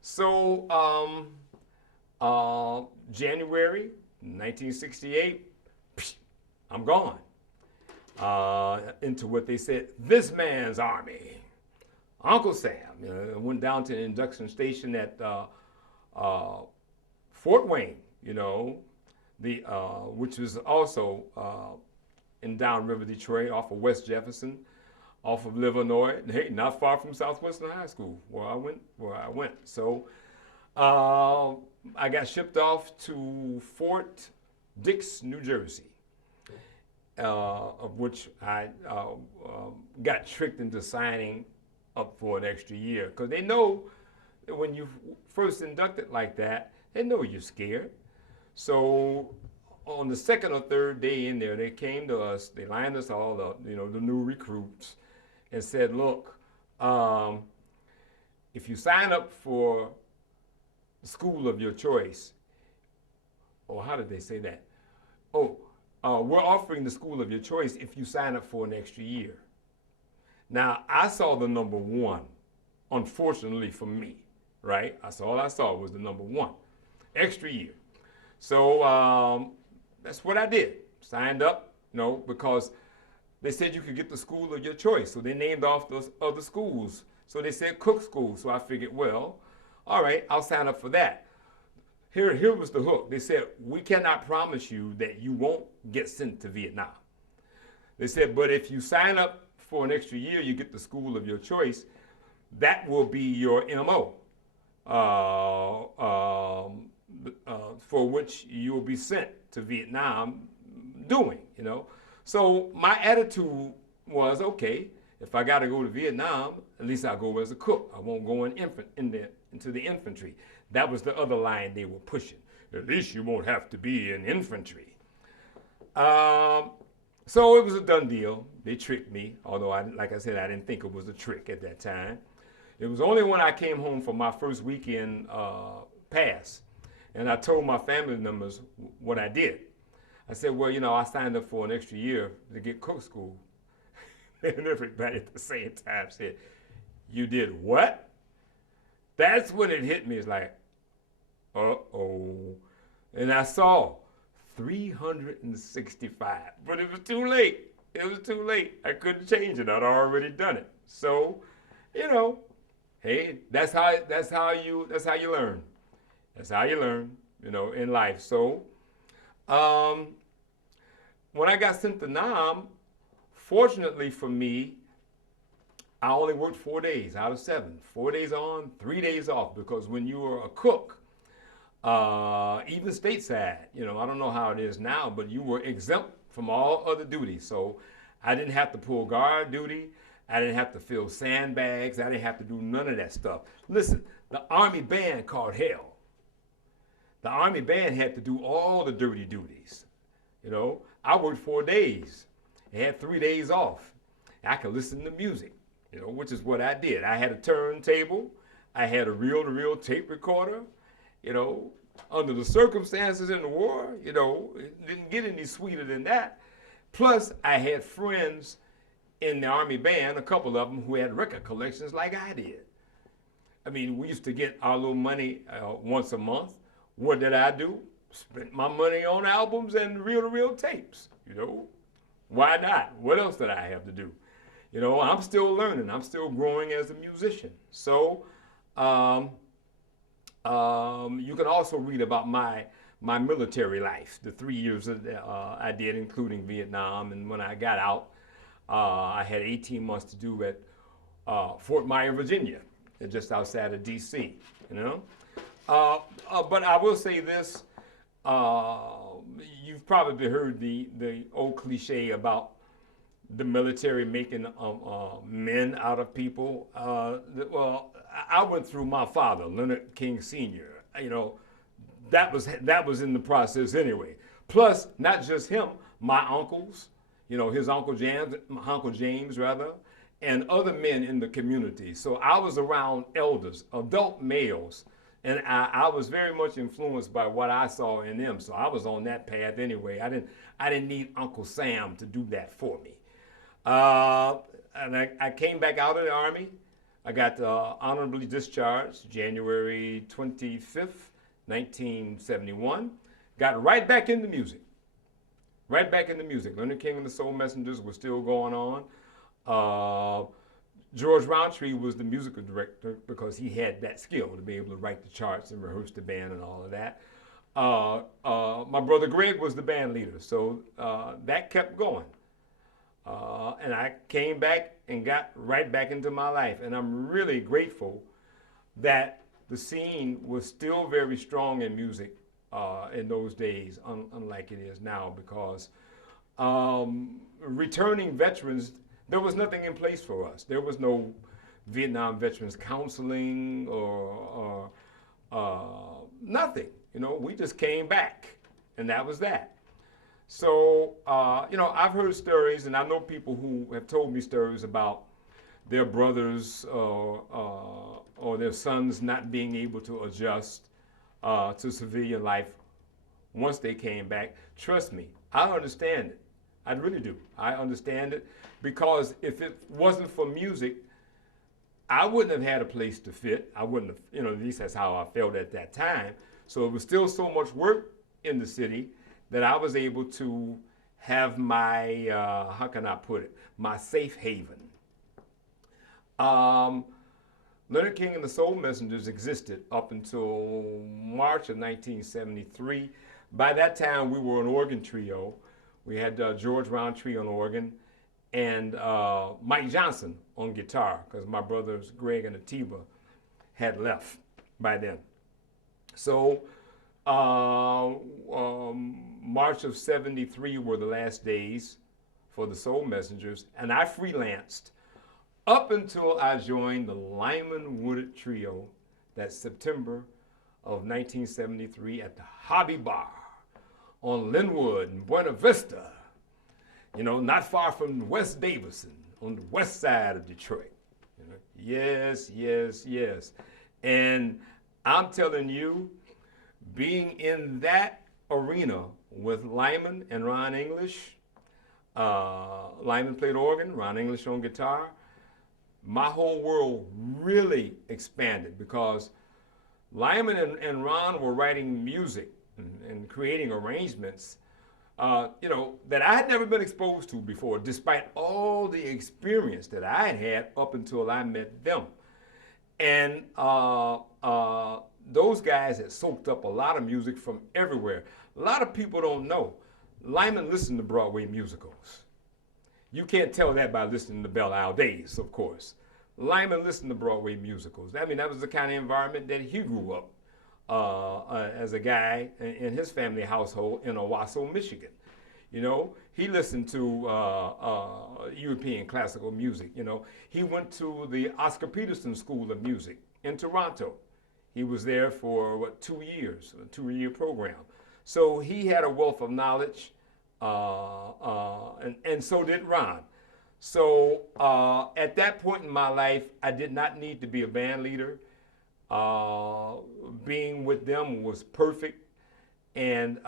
So, January 1968, I'm gone into what they said, this man's army. Uncle Sam, you know, went down to the induction station at Fort Wayne, you know, which was also in downriver Detroit, off of West Jefferson, off of Livernois, hey, not far from Southwestern High School, where I went. So I got shipped off to Fort Dix, New Jersey. of which I got tricked into signing up for an extra year, because they know that when you first inducted like that, they know you're scared. So on the second or third day in there, they came to us, they lined us all up, the new recruits, and said, look, if you sign up for the school of your choice, or how did they say that? Oh, we're offering the school of your choice if you sign up for an extra year. Now, I saw the number one, unfortunately for me, right? All I saw was the number one, extra year. So that's what I did. Signed up, because they said you could get the school of your choice. So they named off those other schools. So they said Cook School. So I figured, well, all right, I'll sign up for that. Here was the hook. They said, we cannot promise you that you won't get sent to Vietnam. They said, but if you sign up for an extra year, you get the school of your choice. That will be your MO, for which you will be sent to Vietnam doing, So my attitude was, okay, if I got to go to Vietnam, at least I'll go as a cook. I won't go into the infantry. That was the other line they were pushing. At least you won't have to be in infantry. So it was a done deal. They tricked me, although, like I said, I didn't think it was a trick at that time. It was only when I came home for my first weekend pass, and I told my family members what I did. I said, well, I signed up for an extra year to get cook school. And everybody at the same time said, you did what? That's when it hit me. It's like, uh-oh. And I saw 365, but it was too late. It was too late. I couldn't change it. I'd already done it. So, hey, that's how you learn. That's how you learn, in life. So, when I got sent to Nam, fortunately for me, I only worked 4 days out of 7. 4 days on, 3 days off, because when you were a cook, even stateside, I don't know how it is now, but you were exempt from all other duties. So I didn't have to pull guard duty. I didn't have to fill sandbags. I didn't have to do none of that stuff. Listen, the Army band caught hell. The Army band had to do all the dirty duties. I worked 4 days. I had 3 days off. I could listen to music, which is what I did. I had a turntable. I had a reel-to-reel tape recorder. Under the circumstances in the war, it didn't get any sweeter than that. Plus, I had friends in the Army band, a couple of them, who had record collections like I did. I mean, we used to get our little money once a month. What did I do? Spent my money on albums and reel-to-reel tapes, Why not? What else did I have to do? I'm still learning. I'm still growing as a musician. So, you can also read about my military life, the 3 years that I did, including Vietnam. And when I got out, I had 18 months to do at Fort Myer, Virginia, just outside of D.C., But I will say this, you've probably heard the old cliche about the military making men out of people. Well, I went through my father, Leonard King Sr. That was in the process anyway. Plus, not just him, my uncles, his Uncle James, and other men in the community. So I was around elders, adult males, and I was very much influenced by what I saw in them. So I was on that path anyway. I didn't need Uncle Sam to do that for me. And I came back out of the Army. I got honorably discharged January 25th, 1971. Got right back into music. Right back into music. Leonard King and the Soul Messengers were still going on. George Roundtree was the musical director because he had that skill to be able to write the charts and rehearse the band and all of that. My brother Greg was the band leader, so that kept going. And I came back and got right back into my life. And I'm really grateful that the scene was still very strong in music in those days, unlike it is now, because returning veterans, there was nothing in place for us. There was no Vietnam Veterans Counseling or nothing. You know, we just came back, and that was that. So, you know, I've heard stories, and I know people who have told me stories about their brothers or their sons not being able to adjust to civilian life once they came back. Trust me, I understand it. I really do. I understand it because if it wasn't for music, I wouldn't have had a place to fit. I wouldn't have, you know, at least that's how I felt at that time. So it was still so much work in the city that I was able to have my, how can I put it, my safe haven. Leonard King and the Soul Messengers existed up until March of 1973. By that time, we were an organ trio. We had George Roundtree on organ and Mike Johnson on guitar, because my brothers Greg and Atiba had left by then. So March of 73 were the last days for the Soul Messengers, and I freelanced up until I joined the Lyman Woodard Trio that September of 1973 at the Hobby Bar on Linwood in Buena Vista, you know, not far from West Davidson on the west side of Detroit. You know? Yes, yes, yes. And I'm telling you, being in that arena with Lyman and Ron English, Lyman played organ, Ron English on guitar, my whole world really expanded because Lyman and Ron were writing music and creating arrangements, you know, that I had never been exposed to before, despite all the experience that I had had up until I met them. And those guys had soaked up a lot of music from everywhere. A lot of people don't know. Lyman listened to Broadway musicals. You can't tell that by listening to Belle Isle Days, of course. Lyman listened to Broadway musicals. I mean, that was the kind of environment that he grew up as a guy in his family household in Owasso, Michigan. You know, he listened to European classical music. You know, he went to the Oscar Peterson School of Music in Toronto. He was there for, what, 2 years, a 2-year program. So he had a wealth of knowledge, and so did Ron. So at that point in my life, I did not need to be a band leader. Being with them was perfect. And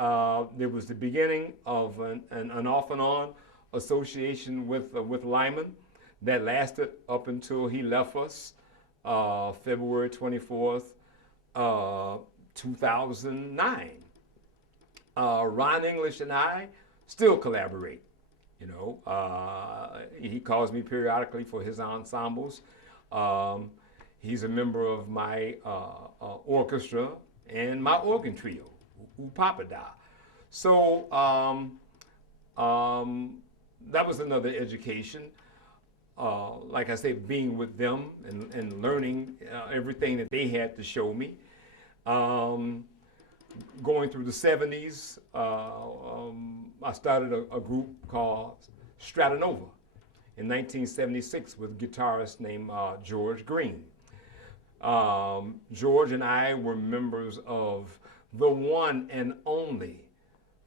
there was the beginning of an off and on association with Lyman that lasted up until he left us February 24th, 2009. Ron English and I still collaborate. You know, he calls me periodically for his ensembles. He's a member of my orchestra and my organ trio, Oopapada. So that was another education. Like I said, being with them and learning everything that they had to show me. Going through the 70s, I started a group called Strata Nova in 1976 with a guitarist named George Green. George and I were members of the one and only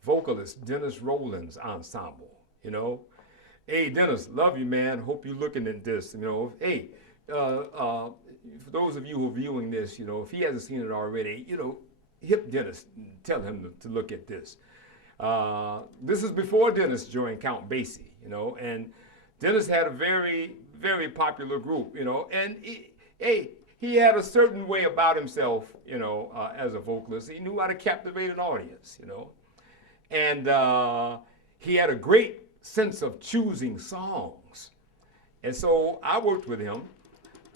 vocalist Dennis Rowland's ensemble. You know, hey Dennis, love you, man. Hope you're looking at this. You know, hey, for those of you who are viewing this, you know, if he hasn't seen it already, you know, hit Dennis, tell him to look at this. This is before Dennis joined Count Basie, you know, and Dennis had a very, very popular group, you know, and he had a certain way about himself, you know, as a vocalist. He knew how to captivate an audience, you know, and he had a great sense of choosing songs. And so I worked with him.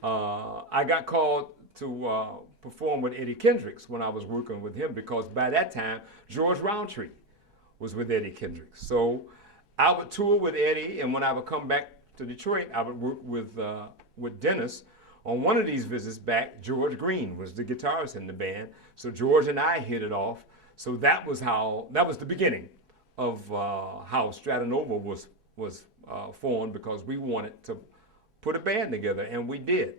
I got called to perform with Eddie Kendricks when I was working with him, because by that time, George Roundtree was with Eddie Kendricks. So I would tour with Eddie, and when I would come back to Detroit, I would work with Dennis. On one of these visits back, George Green was the guitarist in the band. So George and I hit it off. So that was the beginning of how Strata Nova was formed, because we wanted to put a band together, and we did,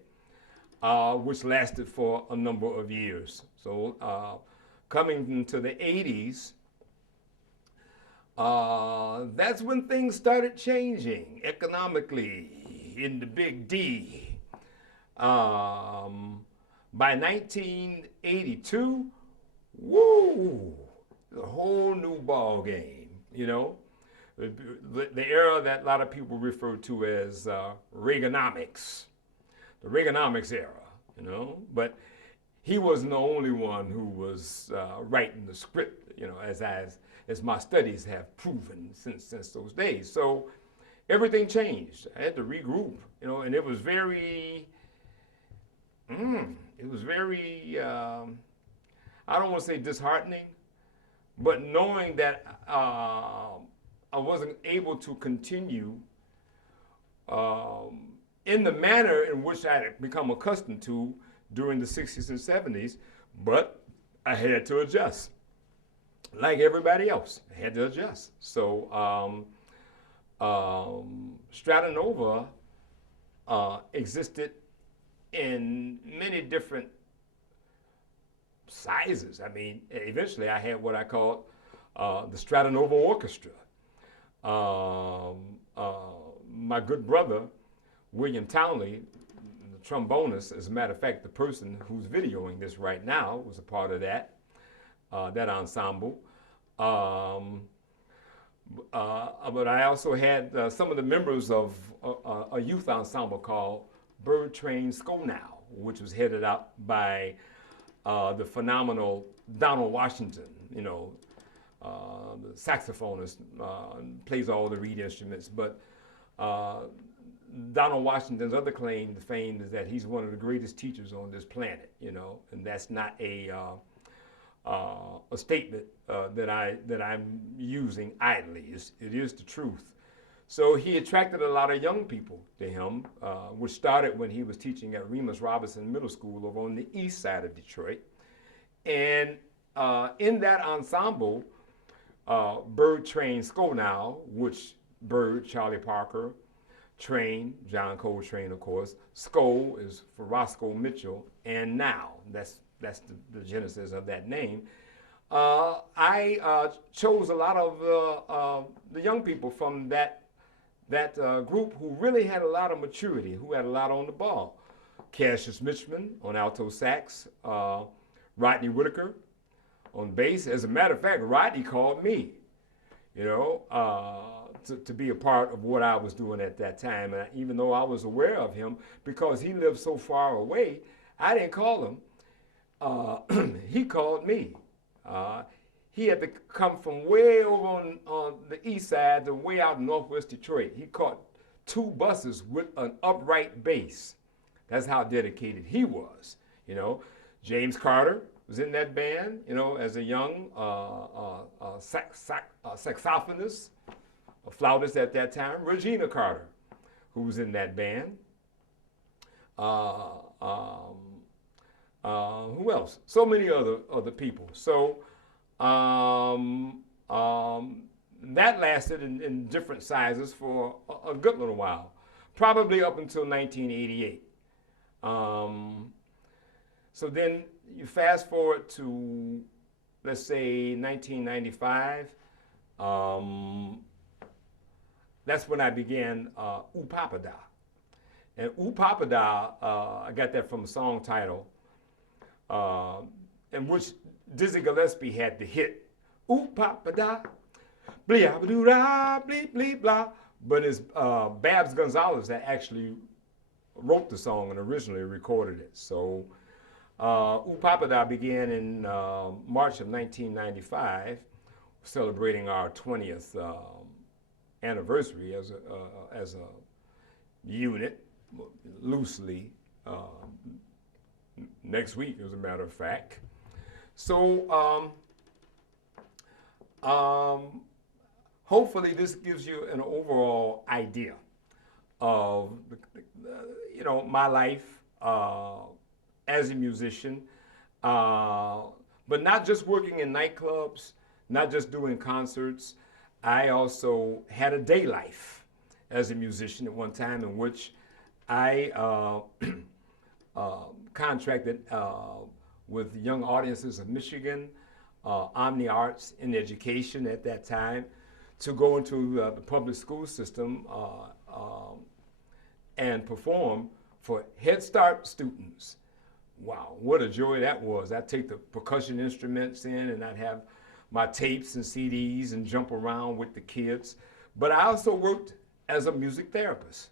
which lasted for a number of years. So coming into the 80s, that's when things started changing economically in the big D. By 1982, woo, a whole new ball game, you know. The era that a lot of people refer to as Reaganomics, the Reaganomics era, you know. But he wasn't the only one who was writing the script, you know, as my studies have proven since those days. So everything changed. I had to regroup, you know, and it was very, I don't want to say disheartening, but knowing that I wasn't able to continue in the manner in which I had become accustomed to during the 60s and 70s, but I had to adjust. Like everybody else, I had to adjust. So Strata Nova existed in many different sizes. I mean, eventually I had what I called the Strata Nova Orchestra. My good brother, William Townley, the trombonist, as a matter of fact, the person who's videoing this right now was a part of that ensemble. But I also had some of the members of a youth ensemble called Bird Train Skonow, which was headed up by the phenomenal Donald Washington, you know, the saxophonist, plays all the reed instruments. But Donald Washington's other claim to fame is that he's one of the greatest teachers on this planet, you know, and that's not a statement that I'm using idly. It is the truth. So he attracted a lot of young people to him, which started when he was teaching at Remus Robinson Middle School over on the east side of Detroit. And in that ensemble, Bird Train Skonow, which Bird, Charlie Parker, Train, John Coltrane, of course. Sko is for Roscoe Mitchell, and Now, that's the genesis of that name. I chose a lot of the young people from that group who really had a lot of maturity, who had a lot on the ball. Cassius Mitchman on alto sax, Rodney Whitaker on bass. As a matter of fact, Rodney called me, you know, to be a part of what I was doing at that time. And even though I was aware of him, because he lived so far away, I didn't call him. He called me. He had to come from way over on the east side to way out in northwest Detroit. He caught 2 buses with an upright bass. That's how dedicated he was, you know. James Carter was in that band, you know, as a young saxophonist, a flautist at that time. Regina Carter, who was in that band. Who else? So many other people. So that lasted in different sizes for a good little while, probably up until 1988. So then you fast forward to, let's say, 1995. That's when I began Oopapada. And Oopapada, I got that from a song title, in which Dizzy Gillespie had the hit, Oopapada, blia ba doo da, bleep bleep blah. But it's Babs Gonzalez that actually wrote the song and originally recorded it. So Oopapada began in March of 1995, celebrating our 20th anniversary as a unit, loosely, next week, as a matter of fact. So hopefully this gives you an overall idea of you know, my life as a musician, but not just working in nightclubs, not just doing concerts. I also had a day life as a musician at one time in which I contracted with young audiences of Michigan, Omni Arts in Education at that time, to go into the public school system and perform for Head Start students. Wow, what a joy that was. I'd take the percussion instruments in and I'd have my tapes and CDs and jump around with the kids. But I also worked as a music therapist.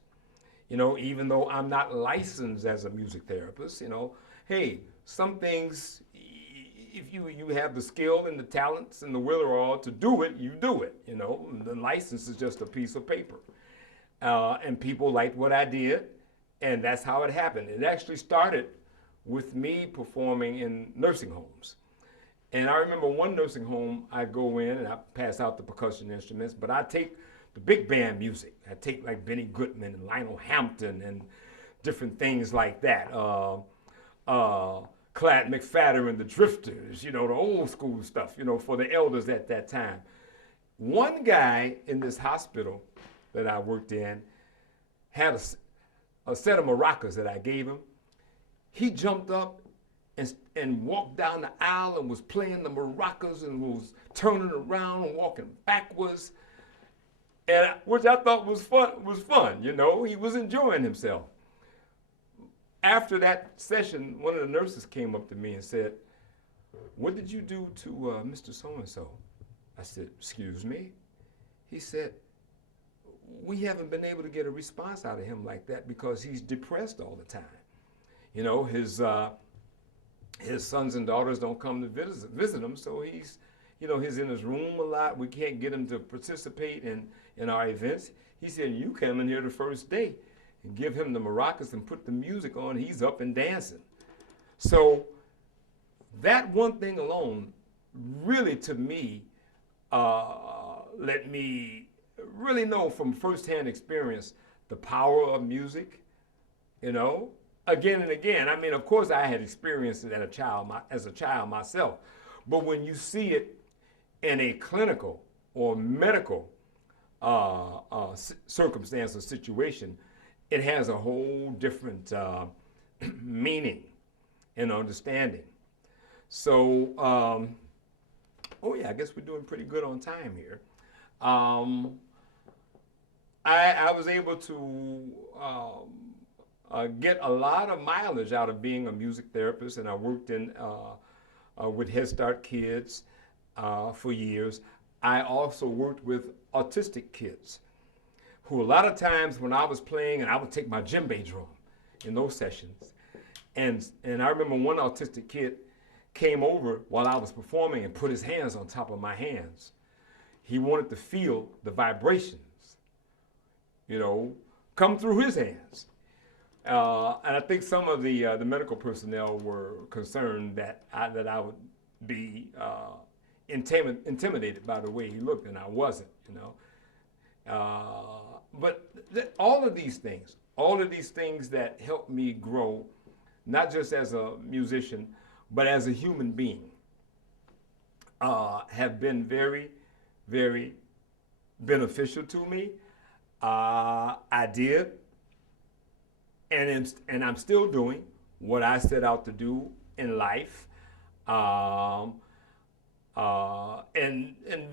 You know, even though I'm not licensed as a music therapist, you know, hey, some things, if you have the skill and the talents and the wherewithal to do it, you do it, you know. The license is just a piece of paper. And people liked what I did, and that's how it happened. It actually started with me performing in nursing homes. And I remember one nursing home, I go in and I pass out the percussion instruments, but I take the big band music. I take like Benny Goodman and Lionel Hampton and different things like that. Clyde McFadden and the Drifters, you know, the old school stuff, you know, for the elders at that time. One guy in this hospital that I worked in had a set of maracas that I gave him. He jumped up and walked down the aisle and was playing the maracas and was turning around and walking backwards, and which I thought was fun. You know, he was enjoying himself. After that session, one of the nurses came up to me and said, "What did you do to Mr. So-and-so?" I said, "Excuse me?" He said, "We haven't been able to get a response out of him like that because he's depressed all the time. You know, his sons and daughters don't come to visit him, so he's in his room a lot. We can't get him to participate in our events." He said, "You come in here the first day and give him the maracas and put the music on, he's up and dancing." So that one thing alone really, to me, let me really know from firsthand experience the power of music, you know, again and again. I mean, of course, I had experienced it as a child myself, but when you see it in a clinical or medical circumstance or situation, it has a whole different meaning and understanding. So, oh yeah, I guess we're doing pretty good on time here. I was able to get a lot of mileage out of being a music therapist, and I worked with Head Start kids for years. I also worked with autistic kids, who a lot of times when I was playing, and I would take my djembe drum in those sessions, and I remember one autistic kid came over while I was performing and put his hands on top of my hands. He wanted to feel the vibrations, you know, come through his hands. And I think some of the medical personnel were concerned that I would be intimidated by the way he looked, and I wasn't, you know. But all of these things that helped me grow, not just as a musician, but as a human being, have been very, very beneficial to me. I did, and I'm still doing what I set out to do in life. And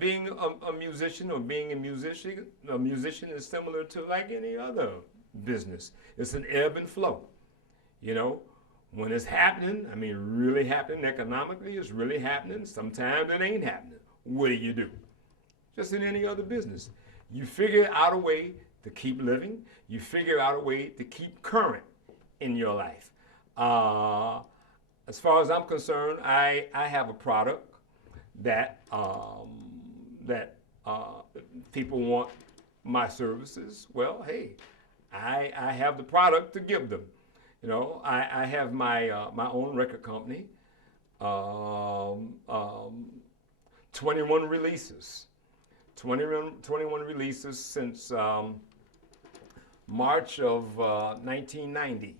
being a musician or being a musician is similar to like any other business. It's an ebb and flow, you know. When it's happening, I mean really happening economically, it's really happening. Sometimes it ain't happening. What do? Just in any other business. You figure out a way to keep living. You figure out a way to keep current in your life. As far as I'm concerned, I have a product that people want my services. Well, hey, I have the product to give them. You know, I have my own record company. 21 releases. 21 releases since March of 1990.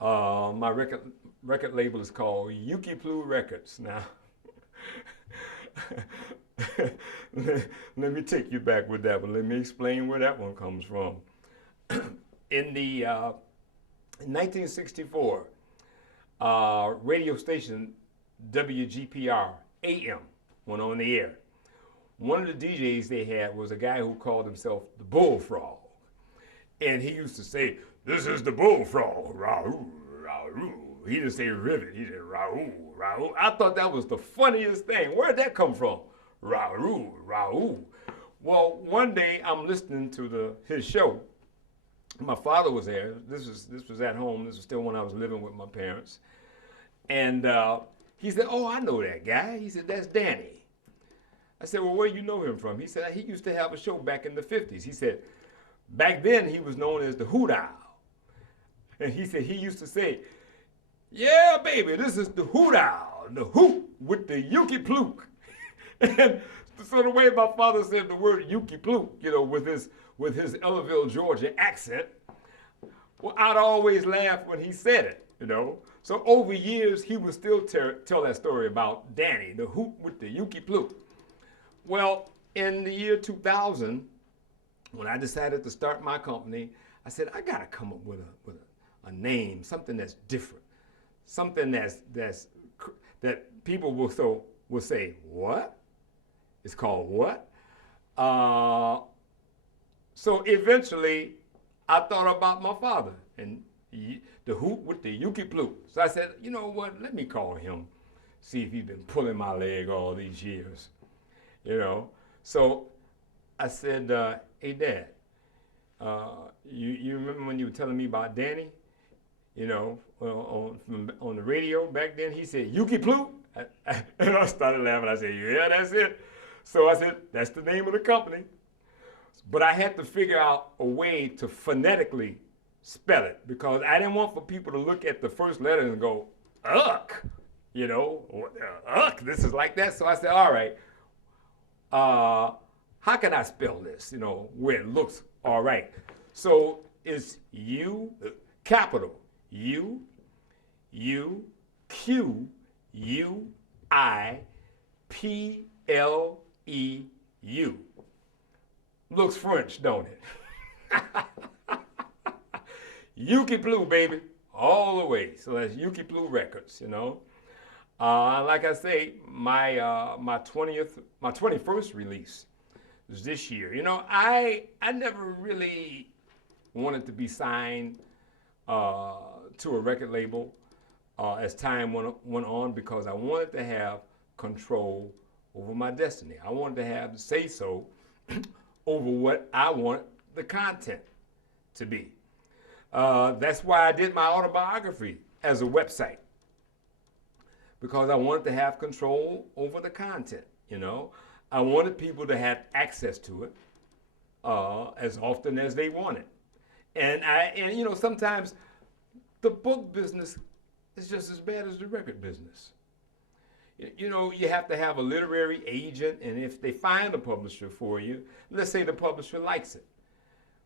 My record label is called Yuki Plu Records. Now, Let me take you back with that one. Let me explain where that one comes from. In 1964, radio station WGPR AM went on the air. One of the DJs they had was a guy who called himself the Bullfrog. And he used to say, "This is the Bullfrog, Raoul, Raoul." He didn't say rivet, he said Raoul, Raoul. I thought that was the funniest thing. Where'd that come from? Raoul, Raoul. Well, one day I'm listening to his show. My father was there. This was at home. This was still when I was living with my parents. And he said, "Oh, I know that guy." He said, "That's Danny." I said, "Well, where do you know him from?" He said, "He used to have a show back in the 50s. He said, back then he was known as the Hoot Owl. And he said he used to say, 'Yeah, baby, this is the Hoot Owl, the hoot with the Yuki Pluke.'" And so the way my father said the word Yuki Pluke, with his Ellerville, Georgia accent, well, I'd always laugh when he said it, So over years, he would still tell that story about Danny, the hoot with the Yuki Pluke. Well, in the year 2000, when I decided to start my company, I said, I got to come up with a name, something that's different, something that people will say, "What? It's called what?" So eventually, I thought about my father and the hoot with the Yuki Pluke. So I said, you know what? Let me call him, see if he's been pulling my leg all these years. So I said, "Hey, Dad, you remember when you were telling me about Danny, on the radio back then?" He said, "Yuki Pluke?" And I started laughing. I said, "Yeah, that's it." So I said, "That's the name of the company." But I had to figure out a way to phonetically spell it because I didn't want for people to look at the first letter and go, "Uck," "Uck, this is like that." So I said, all right, how can I spell this, where it looks all right? So it's capital U, Q, U, I, P, L, E, U. Looks French, don't it? Yuki Pluke, baby, all the way. So that's Yuki Pluke Records, Like I say, my 21st release was this year. I never really wanted to be signed to a record label as time went on because I wanted to have control over my destiny. I wanted to have the say-so over what I want the content to be. That's why I did my autobiography as a website, because I wanted to have control over the content, I wanted people to have access to it as often as they wanted. And sometimes the book business is just as bad as the record business. You have to have a literary agent, and if they find a publisher for you, let's say the publisher likes it.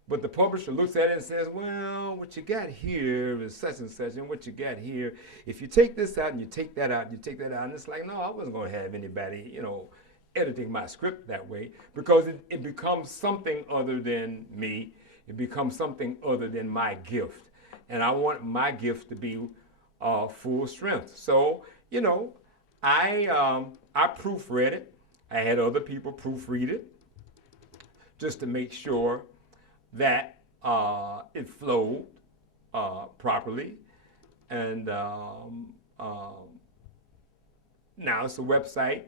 But the publisher looks at it and says, "Well, what you got here is such and such, and what you got here, if you take this out and you take that out and you take that out," and it's like, no, I wasn't going to have anybody, editing my script that way, because it becomes something other than me. It becomes something other than my gift. And I want my gift to be full strength. So, I proofread it. I had other people proofread it just to make sure that it flowed properly. And now it's a website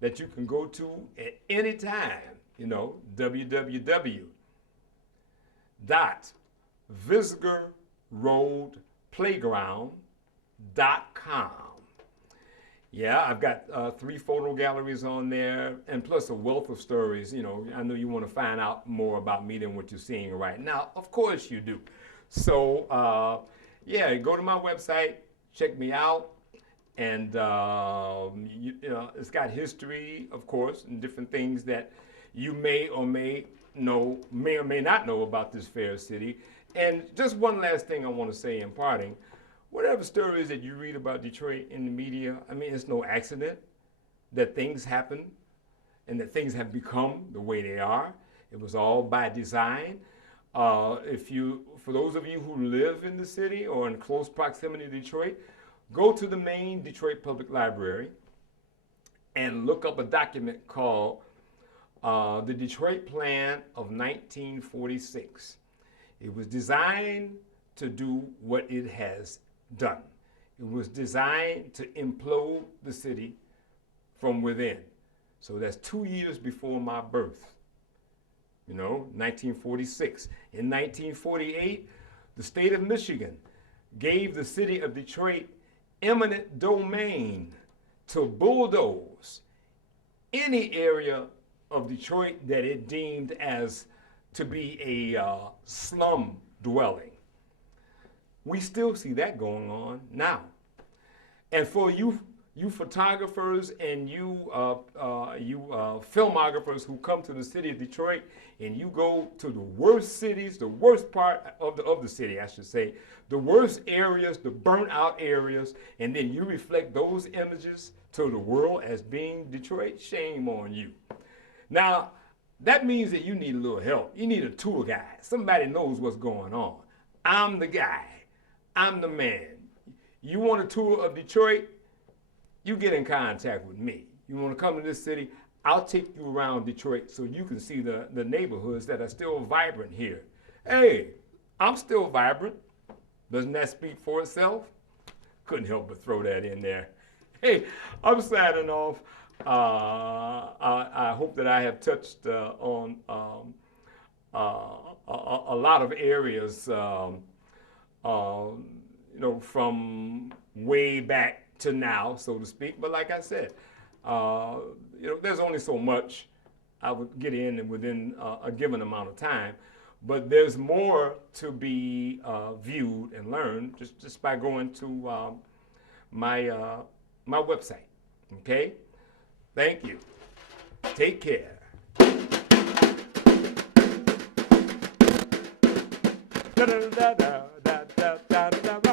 that you can go to at any time, www.visgerroadplayground.com. Yeah, I've got 3 photo galleries on there, and plus a wealth of stories. I know you want to find out more about me than what you're seeing right now. Of course you do. So, go to my website, check me out, and it's got history, of course, and different things that you may or may not know about this fair city. And just one last thing I want to say in parting. Whatever stories that you read about Detroit in the media, it's no accident that things happen and that things have become the way they are. It was all by design. For those of you who live in the city or in close proximity to Detroit, go to the main Detroit Public Library and look up a document called the Detroit Plan of 1946. It was designed to do what it has done. It was designed to implode the city from within. So that's 2 years before my birth. 1946. In 1948, the state of Michigan gave the city of Detroit eminent domain to bulldoze any area of Detroit that it deemed as to be a slum dwelling. We still see that going on now. And for you photographers and you filmographers who come to the city of Detroit and you go to the worst cities, the worst part of the city, I should say, the worst areas, the burnt out areas, and then you reflect those images to the world as being Detroit, shame on you. Now, that means that you need a little help. You need a tour guide. Somebody knows what's going on. I'm the guy. I'm the man. You want a tour of Detroit? You get in contact with me. You want to come to this city? I'll take you around Detroit so you can see the neighborhoods that are still vibrant here. Hey, I'm still vibrant. Doesn't that speak for itself? Couldn't help but throw that in there. Hey, I'm signing off. I hope that I have touched on a lot of areas, from way back to now, so to speak. But like I said, there's only so much I would get in within a given amount of time. But there's more to be viewed and learned just by going to my website. Okay? Thank you. Take care. Da, da, da, da, da, da, da, da, da.